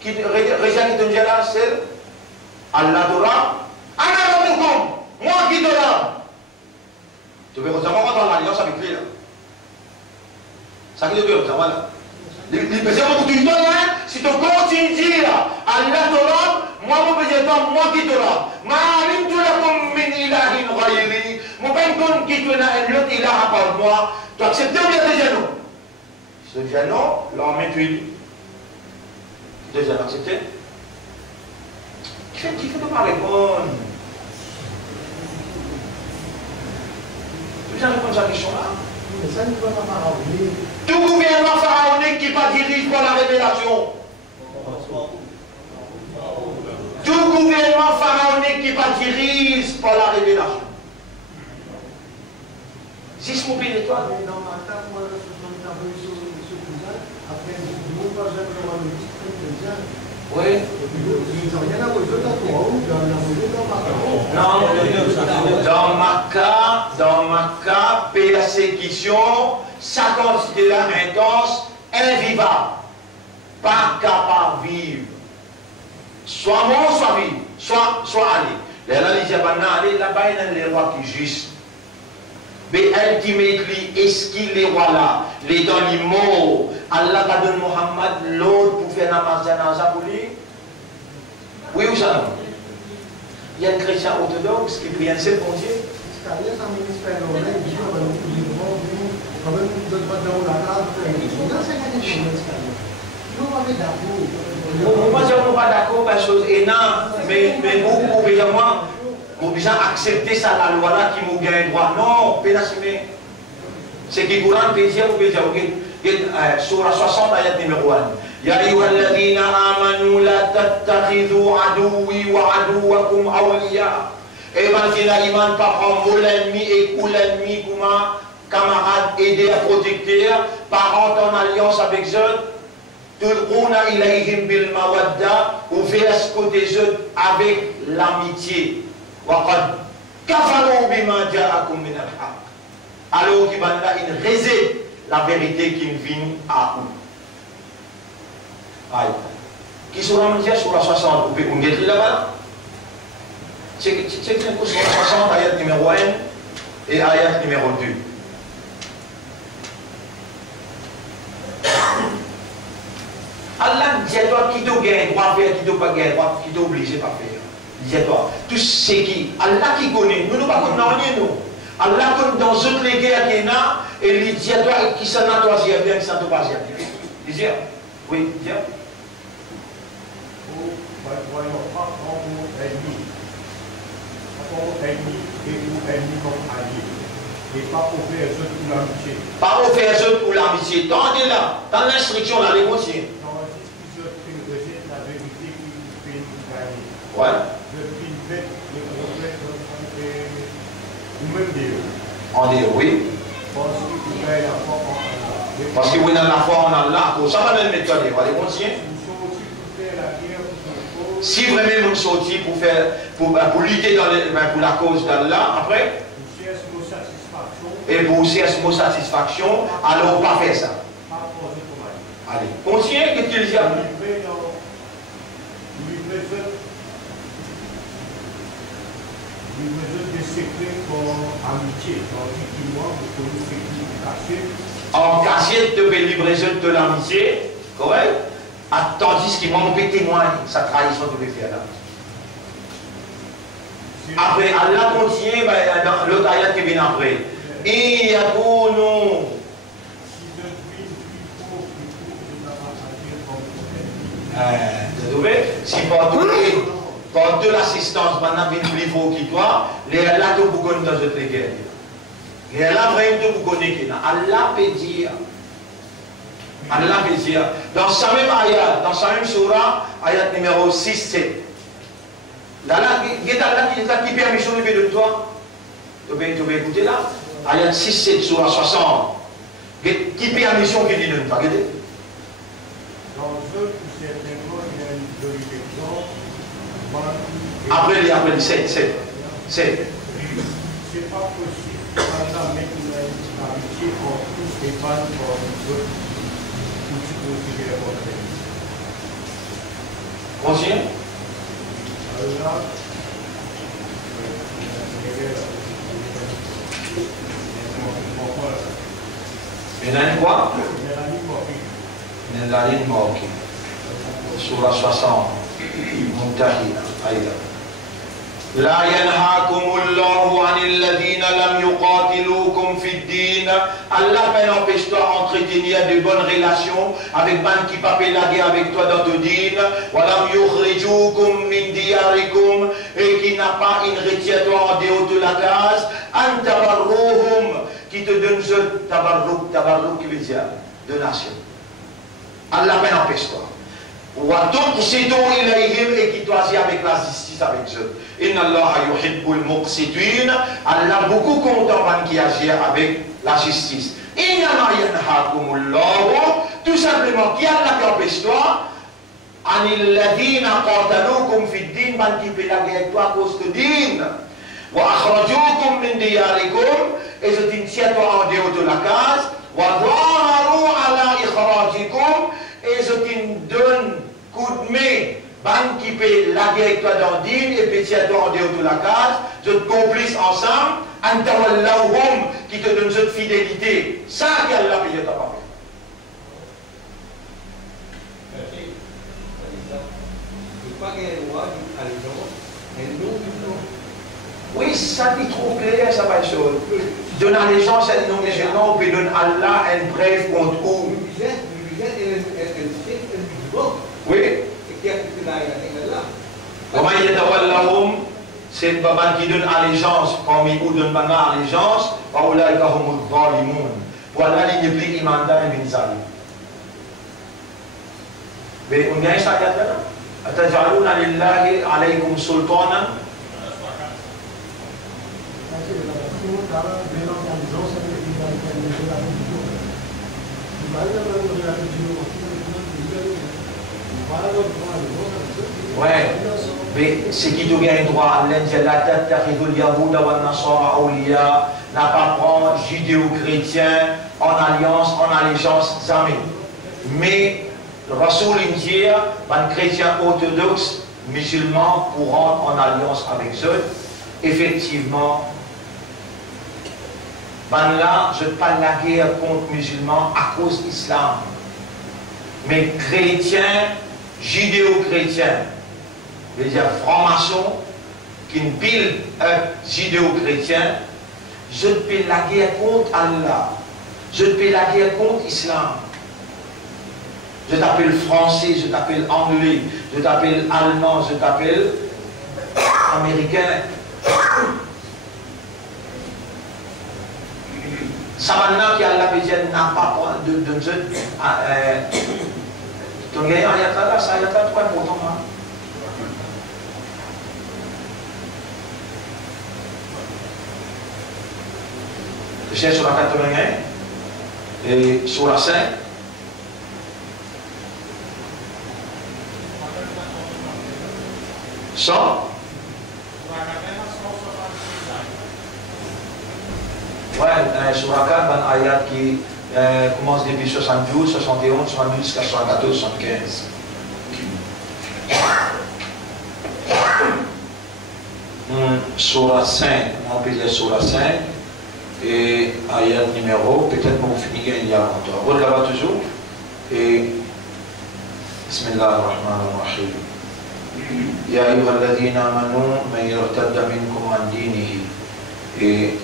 qui réjane de Dieu là c'est Allah Dora. Allah Rabbukum. Moi qui Dora. Tu veux savoir quand on a l'alliance avec lui là. Ça qui te veut savoir là. Les personnes qui te donnent, si tu continues de dire Allah Dora, moi je peux dire moi qui Dora. Ma alim tu la comme min ilahin ghayri. Mon père comme qui tu n'as un autre ilah à part moi. Tu acceptes ou bien déjà non? Ce déjà non, l'armée tu déjà accepté. Qui fait de pas répondre? Tu viens répondre à cette question-là? Tout gouvernement pharaonique qui pas dirige pour la révélation. Tout gouvernement pharaonique qui pas dirige pour la révélation. Si je m'oublie de toi. Oui. Non, dans ma cas, persécution, ça considère intense, invivable, pas capable de vivre. Soit mort, soit vivre, soit aller. Les religieux aller là-bas, il y a les rois qui juste. Mais ultimately, est-ce qu'il les rois là, les dans les morts, Allah a donné Mohammed l'autre pour faire namaz janaza pour lui? Oui ou ça non? Il y a un chrétien orthodoxe qui prie un seul bon Dieu. Moi, je ne suis pas d'accord parce que mais vous pouvez dire moi, vous pouvez accepter ça, la loi là qui vous gagne droit. Non, pédassime. C'est qui courant peut dire, vous pouvez dire, ok, sur la 60 ayat numéro 1. Ya ayyuhalladhina amanu la tattakhidhu aduwwi wa aduwwakum awliya. Et ben qui n'a iman pas prendre l'ennemi et ou l'ennemi comme camarade aider à protecteur, parent en alliance avec eux. Tulquna ilayhim bil mawadda, ou vers ce côté eux avec l'amitié. Wa qad kafaru bima ja'akum min al-haq. Alors qu'il va une rejette la vérité qui vient à vous. Aïe. Qui sera mentir sur la 60, vous pouvez vous là-bas. C'est un coup sur la 60, ayat numéro 1 et ayat numéro 2. Allah dit à toi qui te gagne droit faire, qui te pas gagne droit, qui te obligé pas faire. Dit à toi, tout ce qui, Allah qui connaît, nous ne pas connaître nous. Allah connaît dans toutes les guerres qu'il y a, et il dit à toi qui s'en a toi, bien, qui s'en a pas, il dit, Oui, bien. Voyons pas comme ennemi. Comme ennemi et ou ennemi comme allié. Et pas pour faire eux pour l'amitié. Pas pour faire eux pour l'amitié. Tendez là, dans l'instruction, là, les moitiés. Dans la discussion qui rejette la vérité qui fait nous gagner. Ouais. Je prie mettre le problème ou même Dieu. On dit oui. Parce que vous avez la foi en Allah. Ça va même méthode. On va les continuer. Si vraiment vous sortez pour lutter pour la cause d'Allah, après, et pour chercher vos satisfactions, alors on va pas faire ça. Allez, continuez, qu'est-ce qu'il y a? Des secrets pour amitié, en cachette de livraison de l'amitié, correct? Tandis qu'il m'a témoigne sa trahison de le faire là. Après, Allah continue dans l'autre ayat qui vient après. Et à vous, nous. Vous savez, si par de l'assistance, maintenant, il plus fort que toi, les Allah te vous connaissent dans votre guerre. Les Allah vraiment te vous connaissent. Allah peut dire. Allah peut dire. Dans sa même ayat, dans sa même surah, ayat numéro 6-7. Allah qui permission de toi. Tu vas écouter là. Ayat 6-7, surah 60. Qui permission qu'il dit de toi. Regardez. Dans eux, certainement, il y a une vérification. Après les 7. C'est pas possible. Allah met une amitié pour tous et pas pour nous autres. Continue. Il y en a une quoi? Il y en a une mort. Surah 60. Muntahina. Aïda. لا ينهاكم الله عن الذين لم يقاتلوكم في الدين. Allah n'empêche toi d'entretenir de bonnes relations avec ban qui pas la guerre avec toi dans ton din. ولم يخرجوكم من دياركم, et qui n'a pas une retire toi en dehors de la case. أن تبروهم, qui te donne ce tabarruk qui veut dire donation. Allah n'empêche toi. وَتُقْسِطُوا إِلَيْهِمْ, et qui doit agir avec la justice avec eux. Inna Allah yuhibbul muqsitin. Allah beaucoup content qui agit avec la justice. Innama yanhakumullahu, tout simplement qui Allah qui empêche toi, anil ladina qatalukum fid din, ban qui fait la guerre avec toi à cause de din. Wa akhrajukum min diyarikum, et je t'initiate toi en dehors de la case. Wa dhaharu ala ikhrajikum, et je te donne coup de main, ban qui peut la guerre avec toi dans din et petit à toi en dehors de la case, je te complice ensemble, antawallahum, qui te donne cette fidélité. Ça, qu'Allah paye ta part. Oui, ça dit trop clair, ça va être chose. Donner allégeance à nos musulmans, on peut donner Allah un bref contre où. Oui. Comment il est c'est une baban qui donne allégeance, parmi eux donne pas allégeance, voilà l'île plus imanda et binzali. Mais on gagne ça à là. Atajaluna lillahi alaykum sultana. Ouais, mais ce qui te gagne droit, n'a pas prendre judéo-chrétien en alliance, en allégeance, jamais. Mais le Rasoul dit, un chrétien orthodoxe, musulman, pour rentrer en alliance avec eux, effectivement, ben là, je parle la guerre contre musulmans à cause de l'islam. Mais chrétien, judéo-chrétien, c'est-à-dire franc-maçon, qui ne pile un judéo-chrétien, je peux la guerre contre Allah, je peux la guerre contre l'islam. Je t'appelle français, je t'appelle anglais, je t'appelle allemand, je t'appelle américain. Ça maintenant qu'il y a la pédienne n'a pas de ton gars, il y a là, ça, il y a là, trop important. Hein? Je cherche sur la 81 et sur la 5. Ça? Ouais, sur la 4, un ayat qui commence depuis 72, 71, 72 jusqu'à 74, 75. Sur la 5, on peut dire sur la 5, et ayat numéro, peut-être qu'on finit il y a longtemps. Vous là-bas toujours, et Bismillah ar-Rahman ar-Rahim. Ya ayyuhalladhina amanu man yartadda minkum an dinihi. Et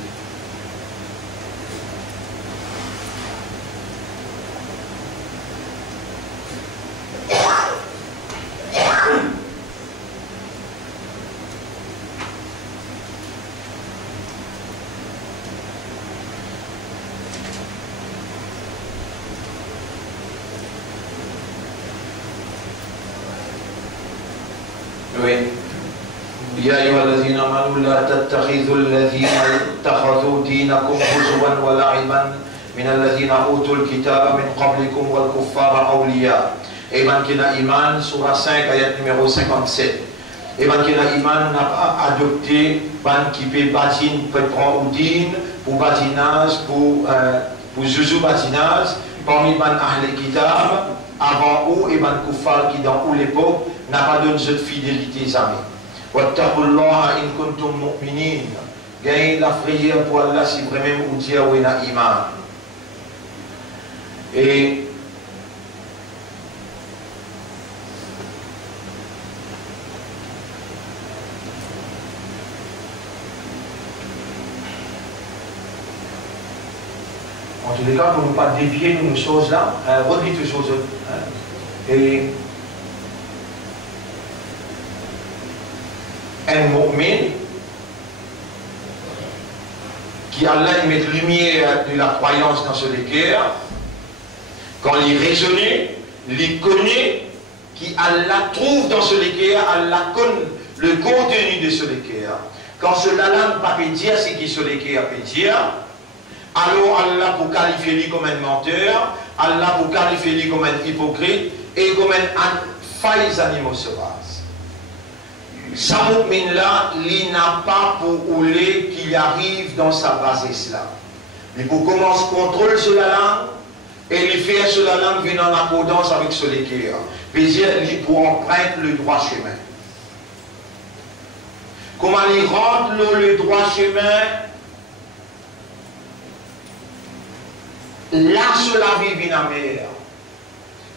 يا أيها الذين آمنوا لا تتخذوا الذين اتخذوا دينكم هزوا ولعبا من الذين أوتوا الكتاب من قبلكم والكفار أولياء. Et ben qui n'a iman, surah 5, ayat numéro 57. Et ben qui n'a iman n'a pas adopté ban qui peut batine, peut prendre ou dîne, pour batinage, pour zouzou batinage, parmi ban ahl kitab, avant ou, et ban kuffar qui dans ou l'époque, n'a pas donné cette fidélité jamais. Wattaqullaha in kuntum mu'minin. Gagne la prière pour Allah si vraiment vous dites où il a iman. Et en tous les cas, pour ne pas dévier nos choses là, redites les choses. Et un mu'min qui Allah met lumière de la croyance dans ce cœur, quand il raisonne, il connaît, qui Allah trouve dans ce cœur, Allah connaît le contenu de ce cœur. Quand cela ne pas peut dire ce qui ce cœur peut dire, alors Allah pour qualifier lui comme un menteur, Allah pour qualifier lui comme un hypocrite et comme un failles animaux sauvages. Sa mu'min là, il n'a pas pour ouler qu'il arrive dans sa base islam. Il pour commencer contrôle sur la langue et il fait sur la langue venir en accordance avec ce cœur. Puis il pour emprunter le droit chemin. Comment il rentre le droit chemin? Là sur la vie vient à mer.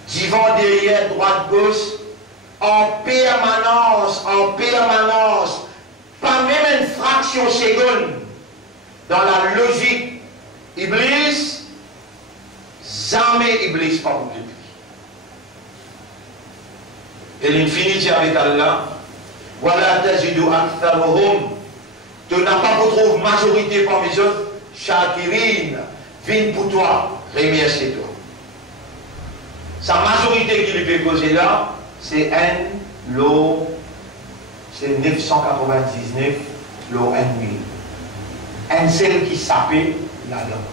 Divant derrière, droite, gauche. En permanence, pas même une fraction seconde, dans la logique, Iblis, jamais Iblis pas pour depuis. Et l'infinité avec Allah, voilà tajidu aktharuhum, tu n'as pas pour trouver majorité parmi les autres, shakirin, viens pour toi, remercie-toi. Sa majorité qui lui fait causer là, c'est c'est 999, l'eau 1000. Un seul qui s'appelle la langue.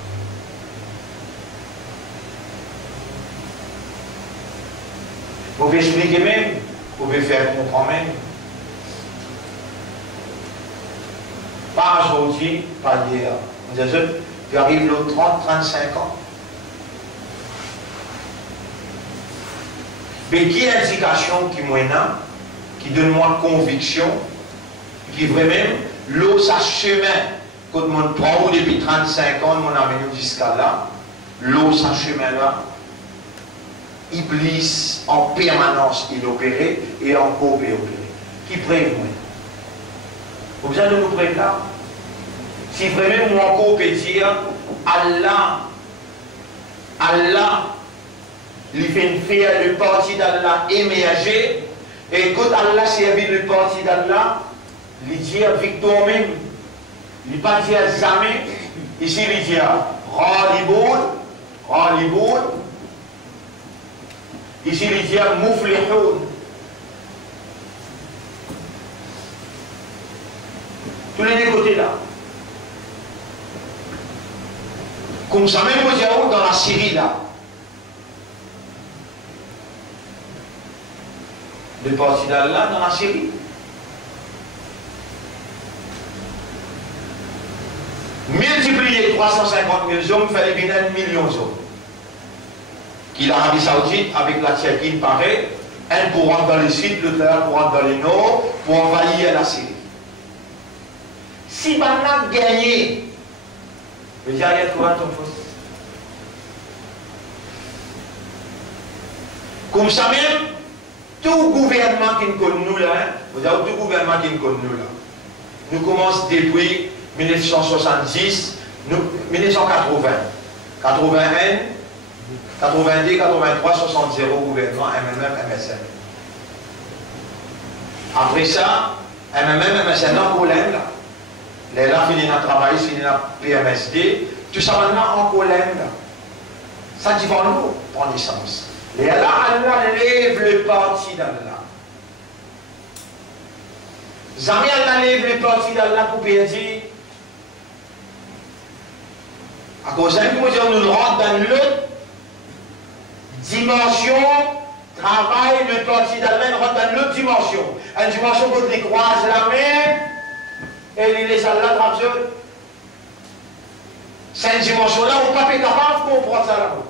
Vous pouvez expliquer même, vous pouvez faire comprendre même. Pas aujourd'hui, pas hier. On dit, tu arrives le 30, 35 ans. Mais qui est indication qui m'énerve, qui donne moi conviction, qui vraiment l'eau sa chemin, quand on prend depuis 35 ans, on a venu jusqu'à là, l'eau sa chemin là, Iblis en permanence il opérait et encore opéré. Qui prévient? Vous besoin de nous préparer. Si vraiment moi encore peut dire Allah il fait une fière de partie d'Allah émerger, et quand Allah servi le parti d'Allah, il dit victoire même, il ne pas dire jamais, ici il dit Raliboun, ici il dit Mouflihoun. Tous les deux côtés là. Comme ça même dans la Syrie là. Le parti d'Allah dans la Syrie. Multiplier 350 000 hommes, fait bien 1 million d'hommes. Qui l'Arabie Saoudite, avec la Turquie, il paraît, un pour rentrer dans le sud, l'autre pour rentrer dans le nord, pour envahir la Syrie. Si maintenant gagné, mais j'ai rien trouvé ton fausse. Comme ça même, tout gouvernement qui nous connaît nous là, vous avez tout gouvernement qui nous connaît nous là, nous commençons depuis 1970, 1980, 81, 82, 83, 60 gouvernement, MMM, MSN. Après ça, MMM, MSN en Colère là. Les là, fini à travailler, fini à PMSD, tout ça maintenant en Colère là. Ça dit pour nous, prend naissance. Et là, Allah lève le parti d'Allah. Jamais Allah lève le parti d'Allah pour dire, à cause d'un coup, nous rentrons dans l'autre dimension, travail, le parti d'Allah rentre dans l'autre dimension. Une dimension où il croise la main et il les Allah traduit. C'est une dimension là où on n'est pas capable de comprendre ça là-haut.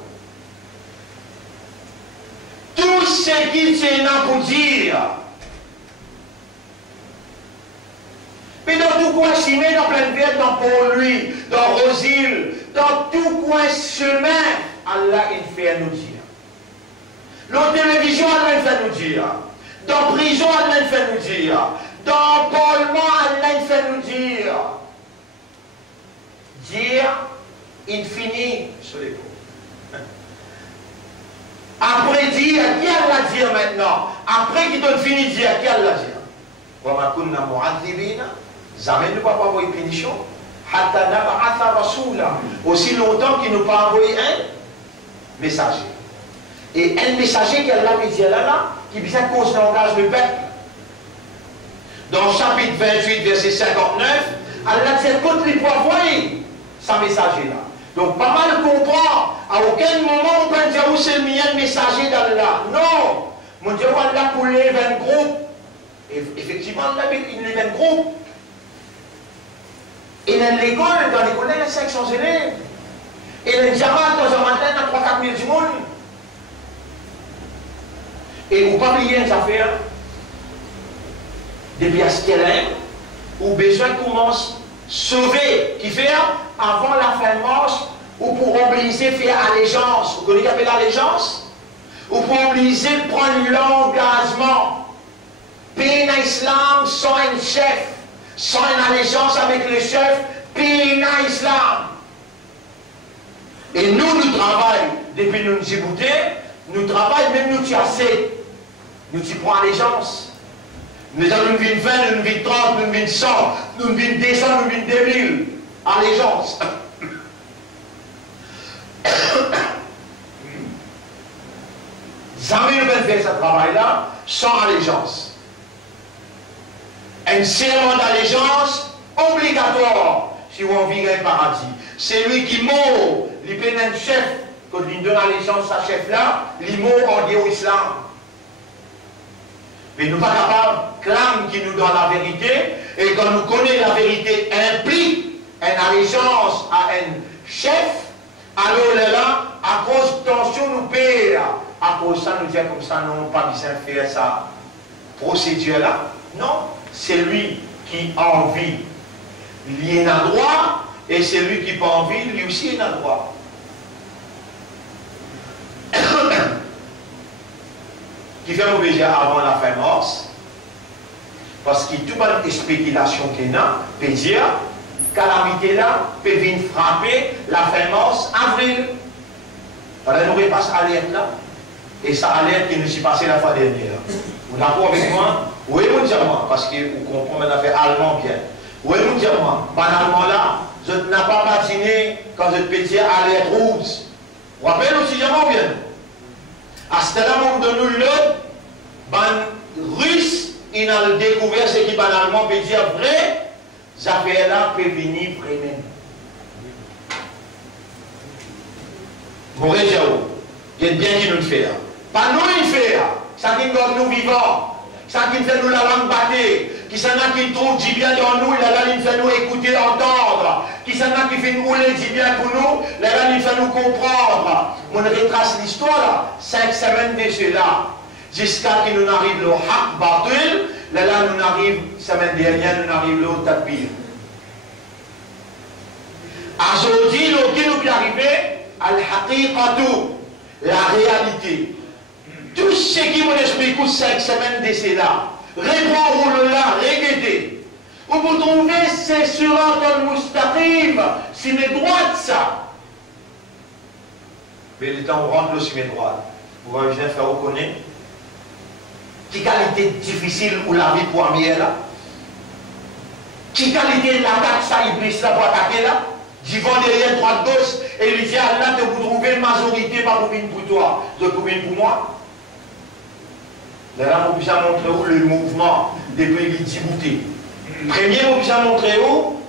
Tout ce qu'il tient pour dire. Mais dans tout coin chimé, dans plein de bêtes, dans Pont-Louis, dans Rosile, dans tout coin chemin, Allah il fait nous dire. Dans télévision, Allah il fait nous dire. Dans prison, Allah il fait nous dire. Dans parlement, Allah il fait nous dire. Dire, il finit sur les mots. Après dire, qui Allah dire maintenant? Après qu'il donne fini de dire, qui Allah dire? Jamais ne va pas envoyer punition. Aussi longtemps qu'il nous pas envoyé un messager. Et un messager qu'Allah me dit là, qui vient cause langage de peuple. Dans le chapitre 28, verset 59, Allah dit écoute les poids envoyer sa messager là. Donc pas mal comprend, à aucun moment on peut dire où c'est le meilleur messager d'Allah. Non! Mon Dieu, Allah pour les 20 groupes. Et effectivement, il y a les 20 groupes. Et dans l'école, il y a 500 élèves. Et le diamant, dans un matin, il y a 3-4 000 du monde. Et vous ne pas oublier une affaire. Depuis à ce terrain, où besoin commence à sauver, qui fait avant la fin de marche, ou pour obliger à faire allégeance. Vous connaissez ce l'allégeance? Ou pour obliger à prendre l'engagement. Pays dans l'islam sans un chef, sans une allégeance avec le chef, pays dans l'islam. Et nous travaillons, depuis nous Djibouti, nous travaillons, même nous tu assez. Nous tu prends allégeance. Nous avons une vie 20, une vie 30, une vie 100, une vie 200, une vie 2000. Allégeance. Jamais nous ne faire ce travail-là sans allégeance. Un serment d'allégeance obligatoire si on vit un paradis. C'est lui qui mord, il peut un chef, quand il donne allégeance à ce chef-là, il mord en Dieu islam. Mais nous ne sommes pas capables, clame qui nous donne la vérité, et quand nous connaissons la vérité implique une allégeance à un chef, alors là, à cause de tension, nous payons. À cause de ça, nous disons comme ça, non, pas besoin de faire ça procédure-là. Non, c'est lui qui a envie. Il y a un droit, et c'est lui qui n'a pas envie, lui aussi il a un droit. Qui fait m'obliger avant la fin mars, parce que toute bonne spéculation qu'il y a, peut dire, calamité là, peut venir frapper la fin mars, avril. Alors nous repasse alerte là. Et ça a l'air qu'il nous s'est passé la fois dernière. Vous d'accord avec moi? Oui, vous dites moi, parce que vous comprenez l'affaire allemand bien. Oui, vous dites moi, banalement là, je n'ai pas patiné quand je te dire à l'air rouge. Vous rappelez aussi, diamant bien? À ce moment de nous, l'autre, ban russe, il a découvert ce qui banalement peut dire vrai, j'avais là prévenir vraiment. Vous voyez, il y a bien qui nous le fait. Pas nous, il fait. Ça qui nous vivants. Ça qui fait nous la langue battée. Qui s'en a qui trouve dit bien dans nous, la langue fait nous écouter, entendre. Qui s'en a qui fait nous rouler dit bien pour nous, la langue fait nous comprendre. On retrace l'histoire là, 5 semaines de cela. Jusqu'à ce que nous arrive le haq batil, là nous arrive, semaine dernière, nous arrive le takbir. Aujourd'hui, ce qui nous est arrivé, al-haqiqatu, la réalité. Tout ce qui vous explique 5 semaines de cela, répond ou là, regardez. Vous trouvez, c'est sur un mustaqim, c'est mes droites ça. Mais le temps où on rentre sur mes droites, vous voyez bien faire reconnaître. Qui qualité difficile ou la vie pour amener là? Qui qualité l'attaque ça, il brise là pour attaquer là? J'y vends derrière droite gauche et il dit Allah de vous trouver majorité pas pour une pour toi, de pour une pour moi. Là, on peut montrer où le mouvement depuis les Djibouti. Premier, on peut montrer où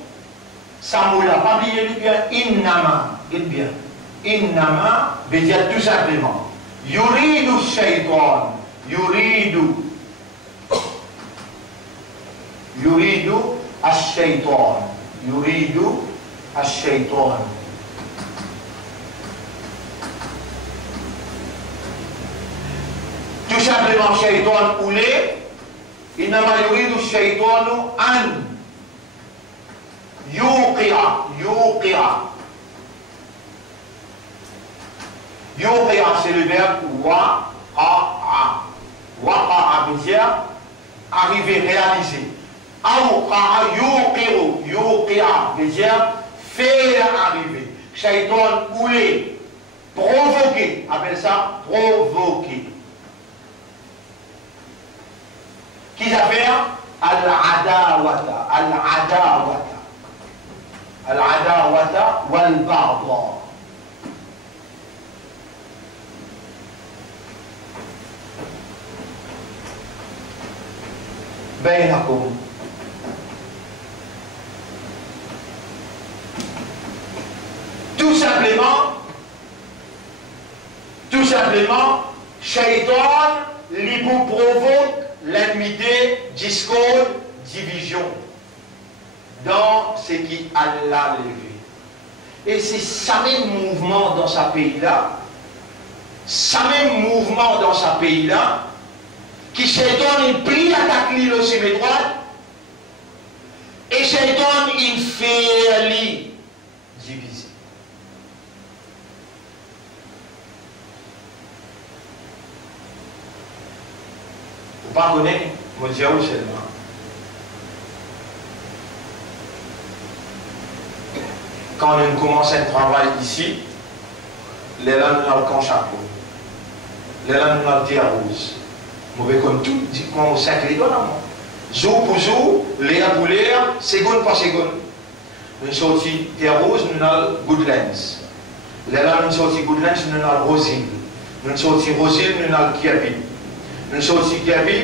Samoula, pas oublier le bien, Innama, dites bien. Innama veut dire tout simplement Yuridu shaytan, Yuridu ash-shaytan, Yuridu ash-shaytan. Tout simplement, shaytan ou les, innama yuridu shaytanu an yuqi'a. Yuqi'a, c'est le verbe waqa'a. Waqa'a veut dire arriver, réaliser. Awqa'a yuqi'u. Yuqi'a veut dire faire arriver. Shaytan ou les, provoquer, appelle ça provoquer. Qui a fait al-adawata, al-adawata, al-adawata wal-baghdha. بينكم. Tout simplement, Shaitan lui provoque l'enmité, discorde, division dans ce qui Allah levé. Et c'est ça même mouvement dans ce pays-là, qui Shaitan il prie attaque lui le chemin droit, et Shaitan il fait lui diviser. Vous ne connaissez pas, je vous dis seulement. Quand nous commençons un travail ici, les langues nous ont le chapeau, les langues nous ont le diarrhose. Nous avons tout, comment on sait que les doigts, jour pour jour, l'air pour l'air, seconde par seconde. Nous sommes sortis diarrhose, nous avons le Goodlands. Les langues nous sont sortis Goodlands, nous avons le Rosine. Nous sommes sortis Rosine, nous avons le Kiabi. Nous sommes sortis Kiabi,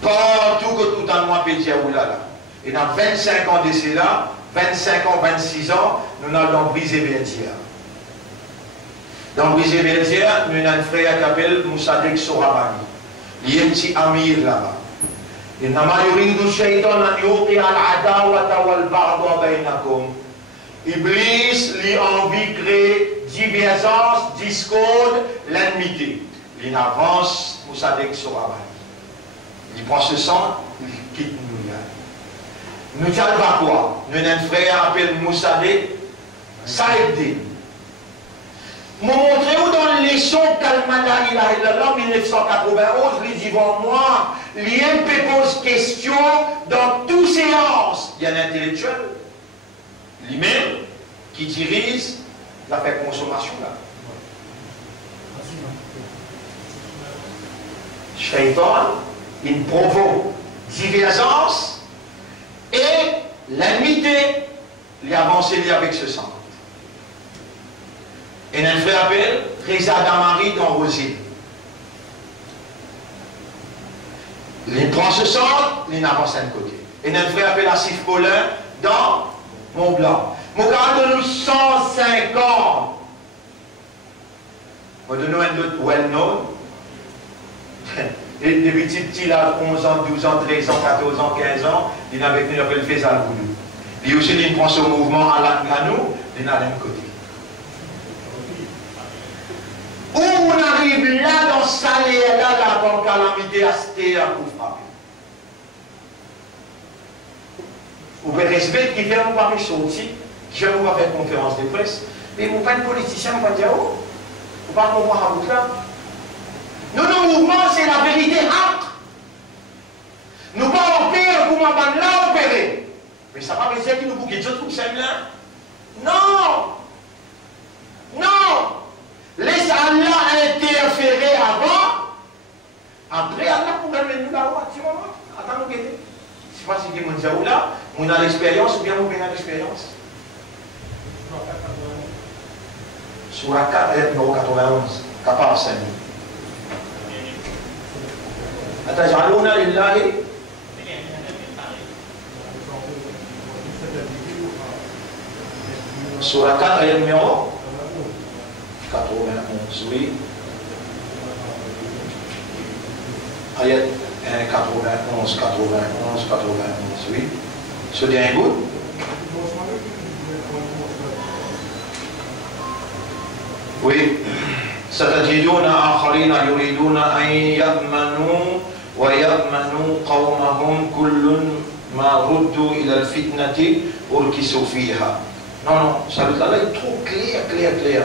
partout que tout en moi peut dire oulala. Et dans 25 ans de cela, 25 ans, 26 ans, nous avons Brisé-Bertière. Dans Brisé-Bertière, nous avons un frère qui s'appelle Moussadek Sorabani. Il y a un petit amir là-bas. إنما يريد الشيطان أن يوقع العداوة والبغضاء بينكم. Iblis lui envie de créer divergence, discorde, l'enmité. Il avance Moussadek Sorabani. Il prend ce sang, il quitte nous. Nous avons pas quoi? Nous avons un frère appelé Moussadek Saïdine. Vous montrez où dans les leçons Kalmana ilaha illallah 1991, les dit moi, l'IMP pose question dans toutes séances. Il y a un intellectuel, lui-même, qui dirige la consommation là. Shaitan, il provoque divergence et l'amitié, il avance avec ce sang. Et notre frère appelle Reza Damari dans Rosine. Il prend ce sang, il avance d'un côté. Et notre frère appelle Asif Paulin dans Mont Blanc. Mon gars donne 150. On donne un autre well known. Et des petits là, 11 ans, 12 ans, 13 ans, 14 ans, 15 ans, il avait venu appelle Faisal Boulou. Lui aussi, il prend ce mouvement à l'Anganou, il est d'un côté. Où on arrive là dans ce salaire-là, la bonne calamité à ce à coup frapper. Vous pouvez respecter qui vient vous parler sortir, qui vient vous faire conférence de presse, mais vous pas de politicien, vous pas dire oh, vous pas comprendre à vous là. Nous, nos mouvements, c'est la vérité acte. Nous pas opérer pour m'en là opérer. Mais ça va pas dire que nous bouquons d'autres trucs là. Non! Non! Laisse Allah interférer avant. Après, Allah pourrait nous là-haut à ce moment. Attends, nous guetter. Je ne sais pas si vous avez dit là, on a l'expérience ou bien on a l'expérience. Sur la carte, numéro 91, capable 5 000. أتجعلون لله Surah 4 ayat numéro 91, oui. Ayat 91, oui. C'est bien good. Oui. ستجدون آخرين يريدون أن يأمنوا ويأمنوا قومهم كل ما ردوا إلى الفتنة أركسوا فيها. Non, non, ça veut dire là, il est trop clair.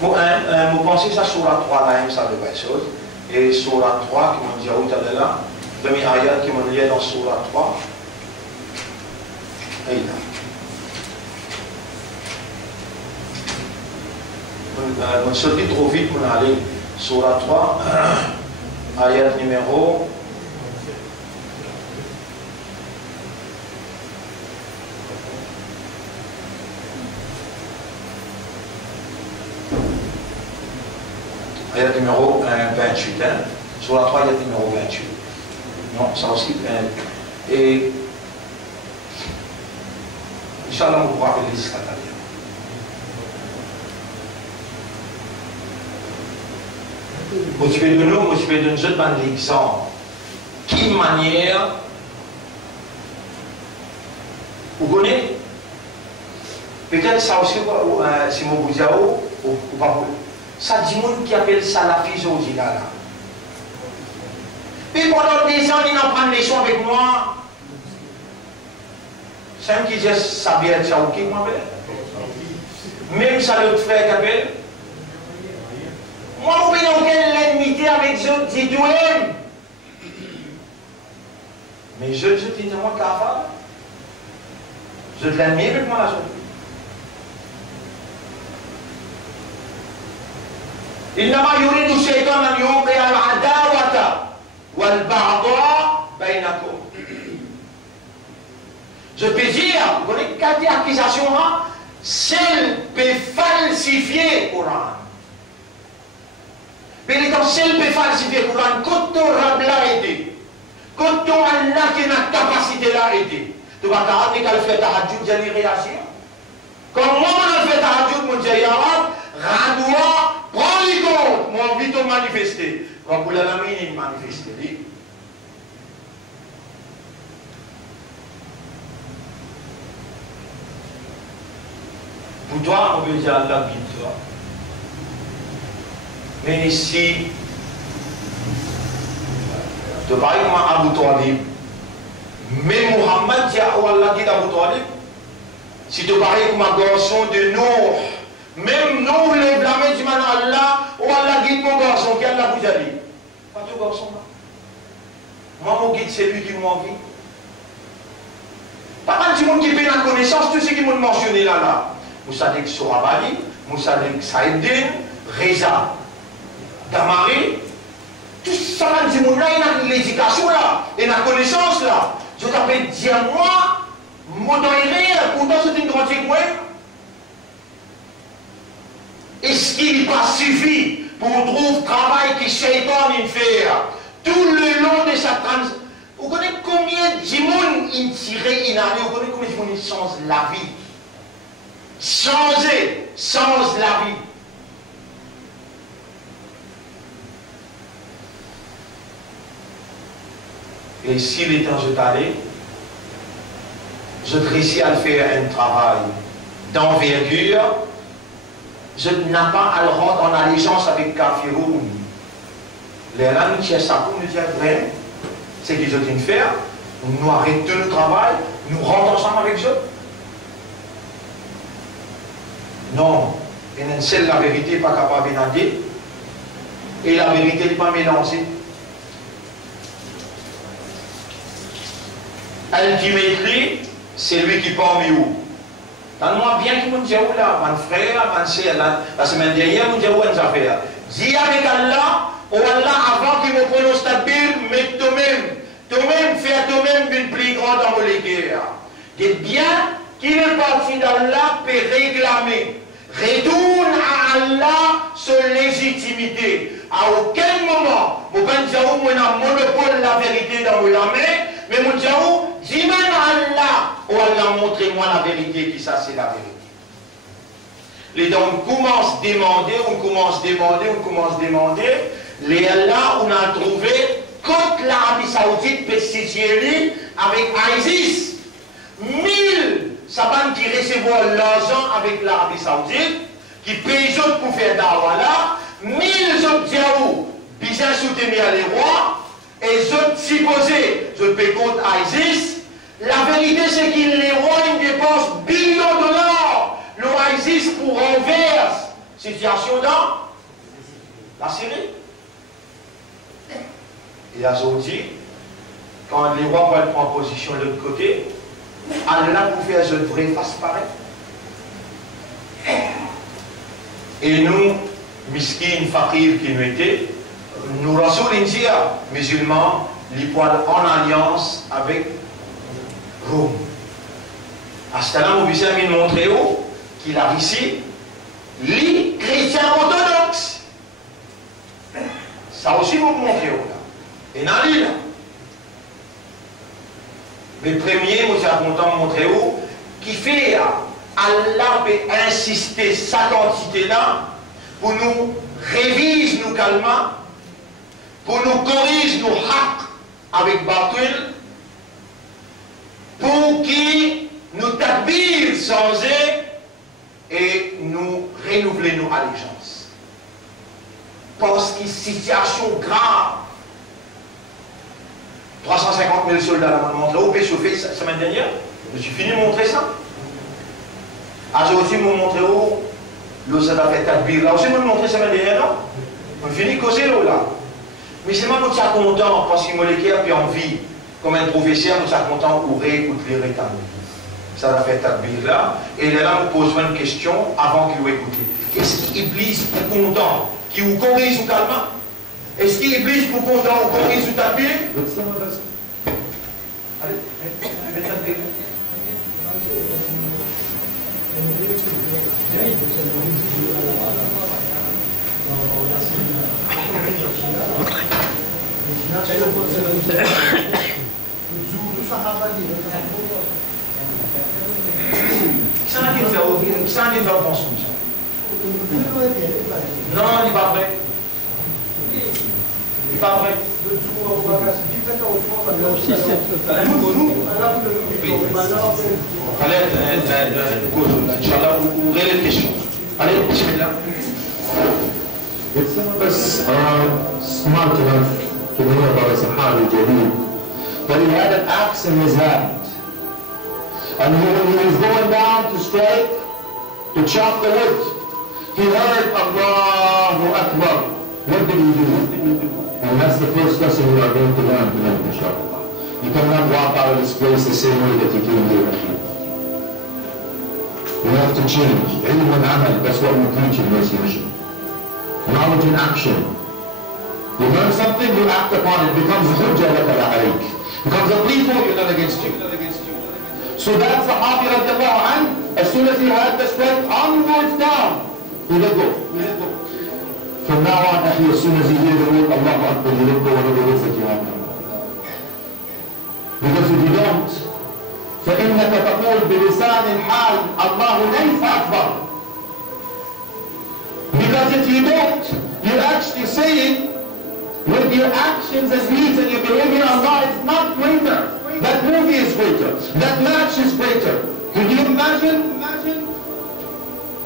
Vous pensez ça sur la 3 là, ça de belles choses. Et sur la 3, qui m'ont dit, où tu es là, demi-ayat qui m'ont lié dans sur la 3. Et là. On se dit trop vite, on a allé sur la 3, ayat numéro 28. Hein. Sur la 3, ayat numéro 28. Non, ça aussi. Et Inch'Allah, on pourra appeler les Israéliens. Motivé de nous, motivé de nous, dans l'exemple. Quelle manière vous connaissez? Peut-être ça aussi, si vous vous ou pas. Ça dit monde qui appelle ça la physiologie là. Puis pendant des ans, ils en prennent les soins avec moi. C'est un qui dit ça vient de ça ou qui m'appelle. Même ça l'autre frère qui appelle. Moi, je n'ai aucune l'ennemi avec eux, dis-toi. Mais je dis, moi, capable. Je l'ennemi avec moi, إنما يريد الشيطان أن يوقع العداوة والبغضاء بينكم. Je peux dire, vous voyez, quatre accusations, celle peut falsifier le Coran. Mais quand celle peut falsifier le Coran, quand on a aidé, quand on a la capacité à aider, tu vas t'arrêter qu'elle fait ta hadjout, vous allez réagir. Quand moi, je fais ta hadjout, mon Dieu, Radoua, prends-les compte, moi, envie de manifester. Quand vous l'avez mis, il manifeste. Pour toi, on veut dire Allah guide toi. Mais ici, de pareil comme Abu Talib, mais Muhammad dit à Allah guide Abu Talib, si tu pareil comme un garçon de Nour, même nous, les blâmés du man Allah, ou Allah guide mon garçon, qui Allah vous a dit. Pas tout garçon là. Moi, mon guide, c'est lui qui m'a envie. Pas mal de monde qui fait la connaissance, tout ce qui m'a mentionné là. Vous savez que sur Abadi, Moussadek Saïdine, Reza, Damari, tout ça, il y a l'éducation là, et la connaissance là. Je t'appelle dire moi, mon pourtant c'est une grande école. Est-ce qu'il pas suffi pour trouver travail que Shaitan il fait tout le long de sa transition? Vous connaissez combien de monde il tire, il arrive, vous connaissez combien de monde il change la vie? Changer, change la vie. Et si les temps je t'allais, je réussis à faire un travail d'envergure, je n'ai pas à le rendre en allégeance avec Kafiroun. Les là, nous disons ça pour nous dire vrai, c'est qu'ils ont une faire, nous arrêtons le travail, nous rentrons ensemble avec eux. Non, une seule la vérité n'est pas capable de dire, et la vérité n'est pas mélangée. Ultimately, c'est lui qui part mieux. Donne-moi bien qui me dit où là, mon frère, mon sœur, la semaine dernière, me dit où on a fait. Dis avec Allah, oh Allah, avant qu'il me prononce ta Bible, mets toi-même, fais toi-même une plus grande molécule. Dis bien qu'il est parti d'Allah peut réclamer. Retourne à Allah sur légitimité. À aucun moment, je ne peux dire où on a monopole la vérité dans la main, mais je dis où, dis-moi à Allah, oh Allah, montrez-moi la vérité, qui ça c'est la vérité. Les dons commencent à demander, les Allah, on a trouvé contre l'Arabie Saoudite, pesticide avec ISIS. 1000 Saban qui recevront l'argent avec l'Arabie Saoudite, qui payent les autres pour faire dawa là, 1000 autres diaou, bizarre soutenir les rois, et les autres supposés, je paye contre ISIS. La vérité c'est que les rois ils dépensent billions de dollars, le ISIS pour renverser situation dans la Syrie. Et aujourd'hui, quand les rois veulent prendre position de l'autre côté, Allah pour faire ce vrai face pareil. Et nous, miskin, fakir qui nous étaient, nous Rasoul India, musulmans, les poils en alliance avec Rome. À ce temps-là, vous avez montré qu'il a ici les chrétiens orthodoxes. Ça aussi vous montrez là. Et dans l'île. Mais premier, vous avez content de montrer où, qui fait Allah peut insister sa quantité là pour nous réviser nous calmement, pour nous corriger nos haqq avec Batul, pour qu'il nous takbir sans et nous renouveler nos allégeances. Parce qu'il y a une situation grave. 350 000 soldats là, on montre au péchauffé la semaine dernière. Je suis fini de montrer ça. Aujourd'hui, je vais montrer où l'eau ça va faire takbir. Là aussi, je vais montrer la semaine dernière, non? On finit de causer l'eau là. Mais c'est moi qui suis content parce qu'il m'a puis en vie. Comme un professeur, nous sommes contents pour réécouter les rétals. Ça va faire takbir là. Et là, on pose une question avant qu'il écoute. Est-ce qu'Iblis est content qu'il vous corrige ou calme? Est-ce qu'Iblis pour content ou corrige ou takbir? Allez, mettez takbir. Ça n'a pas de sens. Non, il n'est pas vrai. Il n'est pas vrai. Allez, Inch'Allah, vous ouvrez les questions. Allez, bismillah. If some of us are smart enough to know about a Sahabi Jaleel, but he had an axe in his hand, and when he was going down to strike, to chop the wood, he heard Allahu Akbar. What did he do? And that's the first lesson we are going to learn tonight, inshallah. You cannot walk out of this place the same way that you came here. We have to change. علم والعمل, that's what we preach in Mercy Mission. Knowledge and action. You learn something, you act upon it, becomes hujjah laka la alayk. Becomes a plea for you, not against you. So that Sahabi radiallahu anhu, as soon as he had the strength, onwards down, he let go. From now on, as soon as he hears the word Allahu Akbar, he let go whatever it is that you have. Because if you don't, فإنك تقول بلسان الحال الله ليس أكبر. Because if you don't, you're actually saying with your actions as deeds and your behavior, Allah is not greater. That movie is greater. That match is greater. Can you imagine?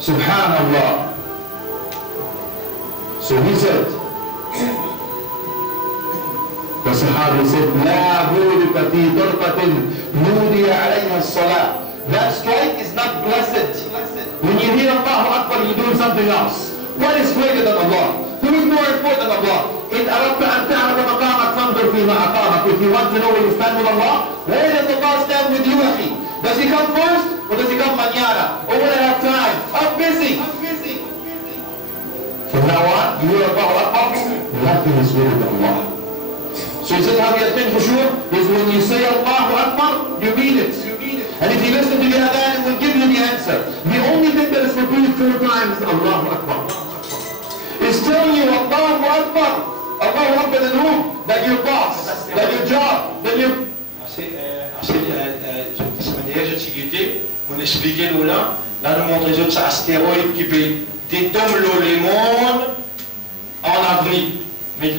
Subhanallah. So he said, the Sahabi said, لا بورك في طرقة نودي عليها الصلاة. That strike is not blessed. When you hear Allahu Akbar, you're doing something else. What is greater than Allah? Who is more important than Allah? إن أردت أن تعرف مقامك فانظر فيما أقامك. If you want to know where you stand with Allah, where does Allah stand with you, أخي? Does he come first or does he come mañana? Or when I have time? I'm busy. From now on, you hear Allahu Akbar, nothing is greater than Allah. So he said how you attend khushu' is when you say Allahu Akbar, you mean it. And if you listen to the adhan, it will give you the answer. The only thing that is repeated 4 times is Allahu Akbar. It's telling you Allahu Akbar. Allahu Akbar than whom? That your boss, that your job, that your... je t'ai on expliquait là, nous montrons les autres astéroïdes qui détombent le monde en avril. Mais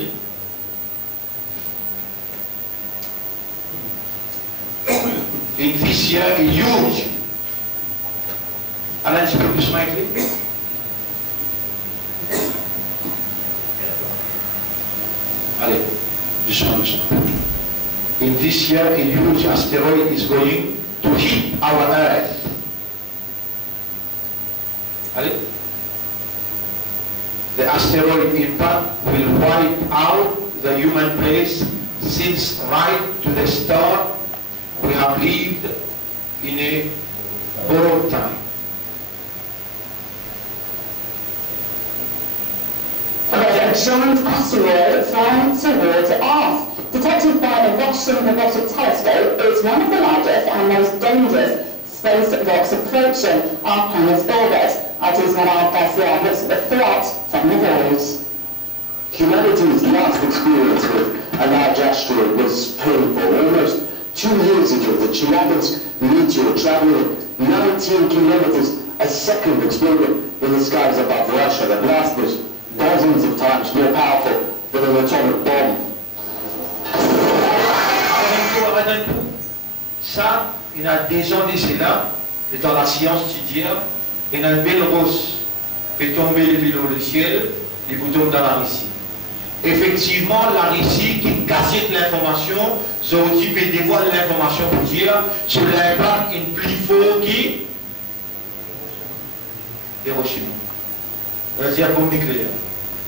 in this year is huge. Alain, tu peux plus m'écrire? Allez, doucement. In this year, a huge asteroid is going to hit our Earth. Allez. The asteroid impact will wipe out the human race since right to the start we have lived in a borrowed time. A giant asteroid flying towards Earth. Detected by the Russian Robotic Telescope, it's one of the largest and most dangerous space rocks approaching our planet's orbit. Artis Manal Garcia looks at the threat from the void. Humanity's last experience with a large asteroid was painful. Almost 2 years ago, the Chelyabinsk meteor traveling 19 kilometers a second exploded in the skies above Russia that lasted dozens of times more powerful than an atomic bomb. Ça, il y a des ans d'ici là, dans la science étudiante, il y a une belle rose qui est tombée depuis le ciel, et vous tombez dans la Russie. Effectivement, la Russie qui cassette l'information, Zoudi peut dévoiler l'information pour dire sur l'impact une plus fort qui Hiroshima. C'est-à-dire bombe nucléaire,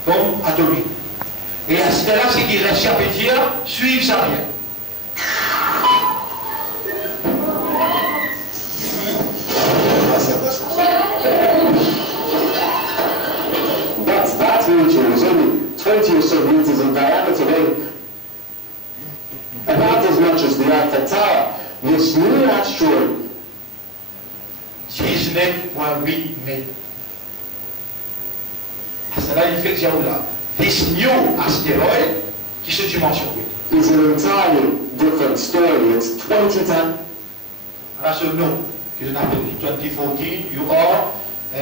bombe atomique. Et à ce là, c'est qu'il reste à dire, suivre ça bien. That meteor was only 20 or so meters in diameter, about as much as the Eiffel Tower. This new asteroid 19,8 mètres. À cela, il fait que j'ai là. This new asteroid, qui se dimension. is an entirely different story. It's 20 times. À ce nom, que je n'appelle 2014, you are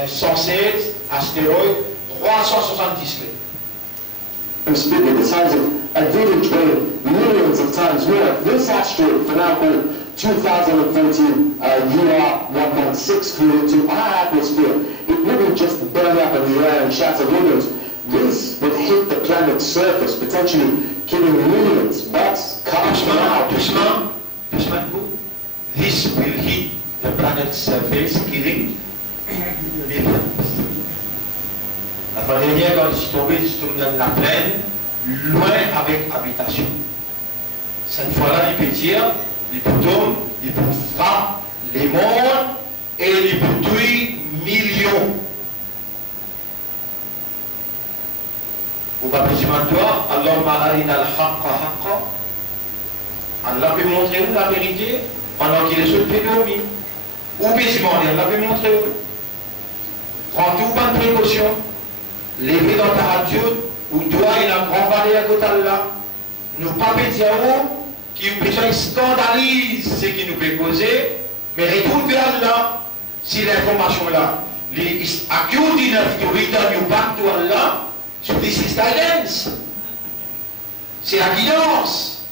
107 astéroïdes 370 mètres. It's bigger, the size of a village weighing millions of times more. This asteroid, for now called 2014 UR116, flew into our atmosphere. It wouldn't just burn up in the air and shatter windows. This would hit the planet's surface, potentially killing millions. But doucement. This will hit the planet's surface, killing millions. La fois dernière, quand je suis tombé dans la plaine, loin avec habitation. Cette fois-là, il peut dire, les boutons, les frappent les mondes et il peut tuer millions. Ou pas plus toi, Allahumma arina al-haqqa haqqa. Allah peut montrer où la vérité pendant qu'il est sur le pédomie. Ou plus Allah peut montrer où. Prends tout bonne précaution. Levez dans ta radio où toi il a un grand valet à côté de là. Nous pas dire qui peut scandalise ce qui nous peut causer, mais retourne vers Allah. Si l'information est là, les accused enough to return you back to Allah. So this is guidance. C'est la guidance.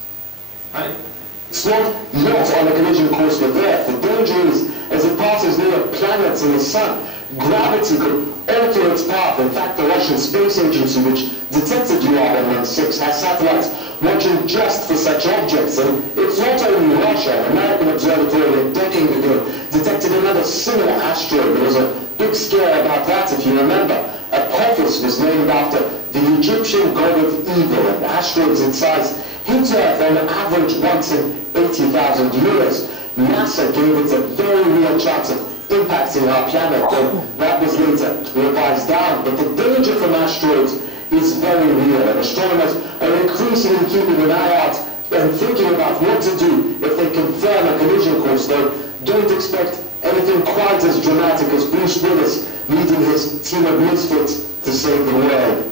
It's not on a collision course with Earth. The danger is, as it passes near planets in the sun, gravity could alter its path. In fact, the Russian Space Agency, which detected UR-116, has satellites watching just for such objects. And it's not only Russia. An American observatory a decade ago detected another similar asteroid. There was a big scare about that, if you remember. Apophis was named after the Egyptian god of evil, and asteroids in size hit Earth on average once in 80,000 years. NASA gave it a very real chance of impacting our planet, and that was later revised down. But the danger from asteroids is very real, and astronomers are increasingly keeping an eye out and thinking about what to do if they confirm a collision course, though don't expect anything quite as dramatic as Bruce Willis leading his team of misfits to save the world.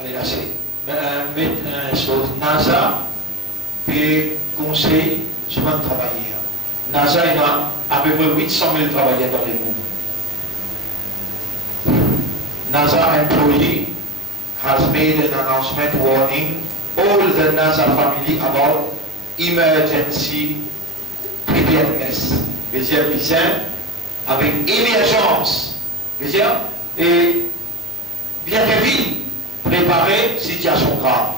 Allez, là, c'est NASA fait conseil sur un travailleur. NASA il a à peu près 800 000 travailleurs dans le monde. NASA employee has made an announcement warning all the NASA family about emergency preparedness. C'est-à-dire avec émergence. Et bien vite préparer situation grave.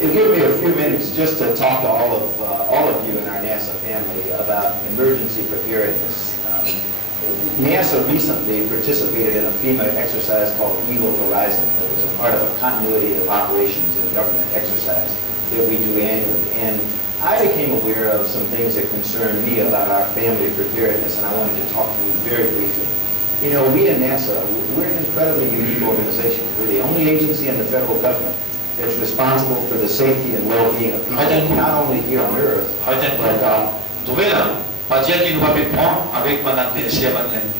It gave me a few minutes just to talk to all of you in our NASA family about emergency preparedness. NASA recently participated in a FEMA exercise called Eagle Horizon. It was a part of a continuity of operations and government exercise that we do annually. And I became aware of some things that concern me about our family preparedness, and I wanted to talk to you very briefly. You know, we at NASA, we're an incredibly unique organization. We're the only agency in the federal government that's responsible for the safety and well-being of people, not only here on Earth, but pas dire qu'il nous va prendre avec mon adversaire à l'ennemi.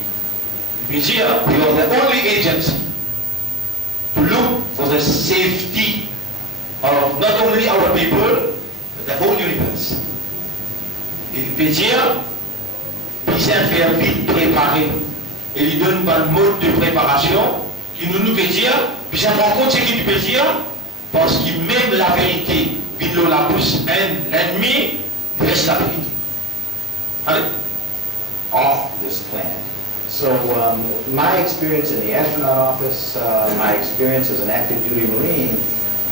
We are the only agency to look for the safety of not only our people, but the whole universe. Il peut dire, bien faire vite préparer. Et il donne un mode de préparation qui nous peut dire, bien rendre compte ce qu'il peut dire, parce que même la vérité, vidéo la pousse l'ennemi, reste la vérité. Off this planet. So my experience in the astronaut office, my experience as an active duty Marine,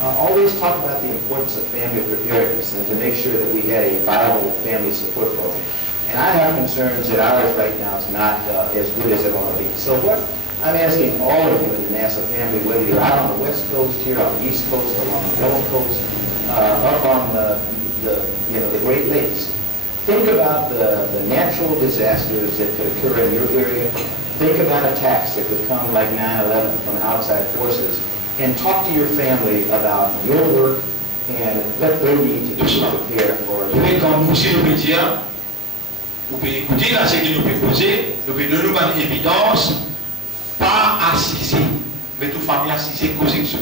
always talk about the importance of family preparedness and to make sure that we had a viable family support program. And I have concerns that ours right now is not as good as it ought to be. So what I'm asking all of you in the NASA family, whether you're out on the West Coast, here on the East Coast, along the Gulf Coast, up on the Great Lakes, think about the natural disasters that could occur in your area. Think about attacks that could come like 9/11 from outside forces. And talk to your family about your work and what they need to do to prepare for it. Quand nous aussi nous pouvons dire, vous pouvez écouter là ce qui nous peut poser, nous pouvons donner une évidence, pas assiser, mais toute famille assisée, causer que ce.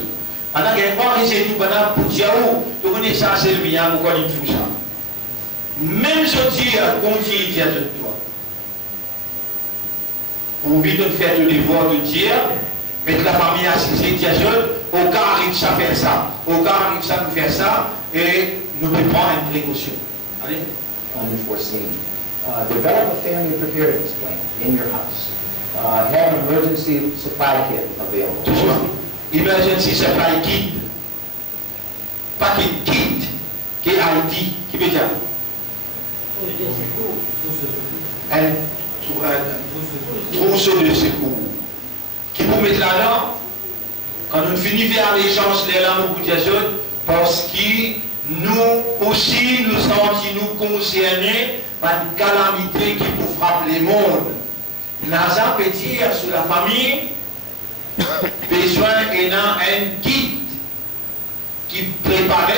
Pendant qu'il y a un point, c'est tout, pendant pour dire, tu connais ça, c'est le mien, pourquoi il faut ça? Même si on dit, on dit de toi. Ou bien de faire le devoir de dire, mettre la famille assisée, dire, au cas arrive ça faire ça, au cas arrive ça nous faire ça, et nous pouvons prendre une précaution. Allez. Unforeseen. Develop a family preparedness plan in your house. Have an emergency supply kit available. Toujours. Emergency supply kit. Pas kit. K-I-T. Qui veut dire? Trousseau de secours. Qui vous mettre là-dedans, quand nous finissons vers l'échange, les lames au bout des autres, parce que nous aussi, nous sommes concernés par une calamité qui peut frapper le monde. Nasa peut dire sur la famille, besoin ayant un guide qui prépare,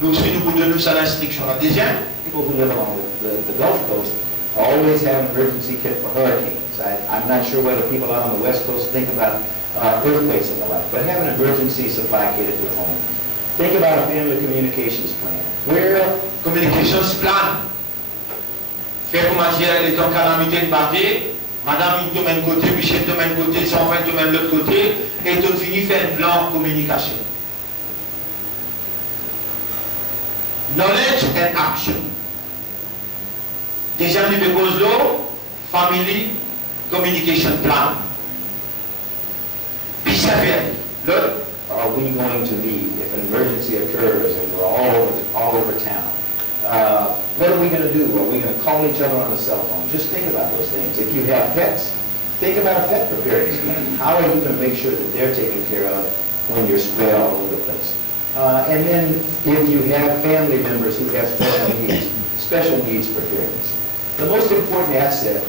nous aussi nous pouvons donner ça l'instruction. La deuxième, People who live along the Gulf Coast always have an emergency kit for hurricanes. I'm not sure whether people out on the West Coast think about earthquakes and the like, but have an emergency supply kit at your home. Think about a family communications plan. where communications plan. Faire comme dire les temps calamité de partir, madame de même côté, Michel de même côté, son frère de même l'autre côté, et tout fini faire un plan de communication. Knowledge and action. Déjà, nous déposons l'eau, family communication plan. Puis ça fait. L'autre. Are we going to meet if an emergency occurs and we're all over town? What are we going to do? Are we going to call each other on the cell phone? Just think about those things. If you have pets, think about a pet preparedness plan. How are you going to make sure that they're taken care of when you're spread all over the place? And then if you have family members who have special needs preparedness. The most important asset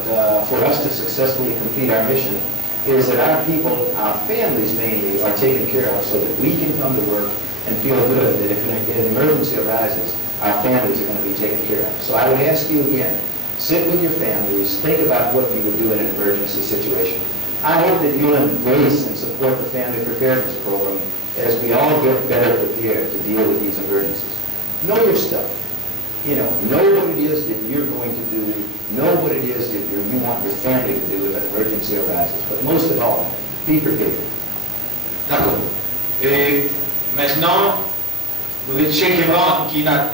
for us to successfully complete our mission is that our people, our families mainly, are taken care of so that we can come to work and feel good that if an emergency arises, our families are going to be taken care of. So I would ask you again, sit with your families, think about what you would do in an emergency situation. I hope that you'll embrace and support the Family Preparedness Program as we all get better prepared to deal with these emergencies. Know your stuff. Know what it is that you're going to do, know what it is that you want your family to do if an emergency arises. But most of all, be prepared. D'accord. Et maintenant, nous avons checké qu'il y a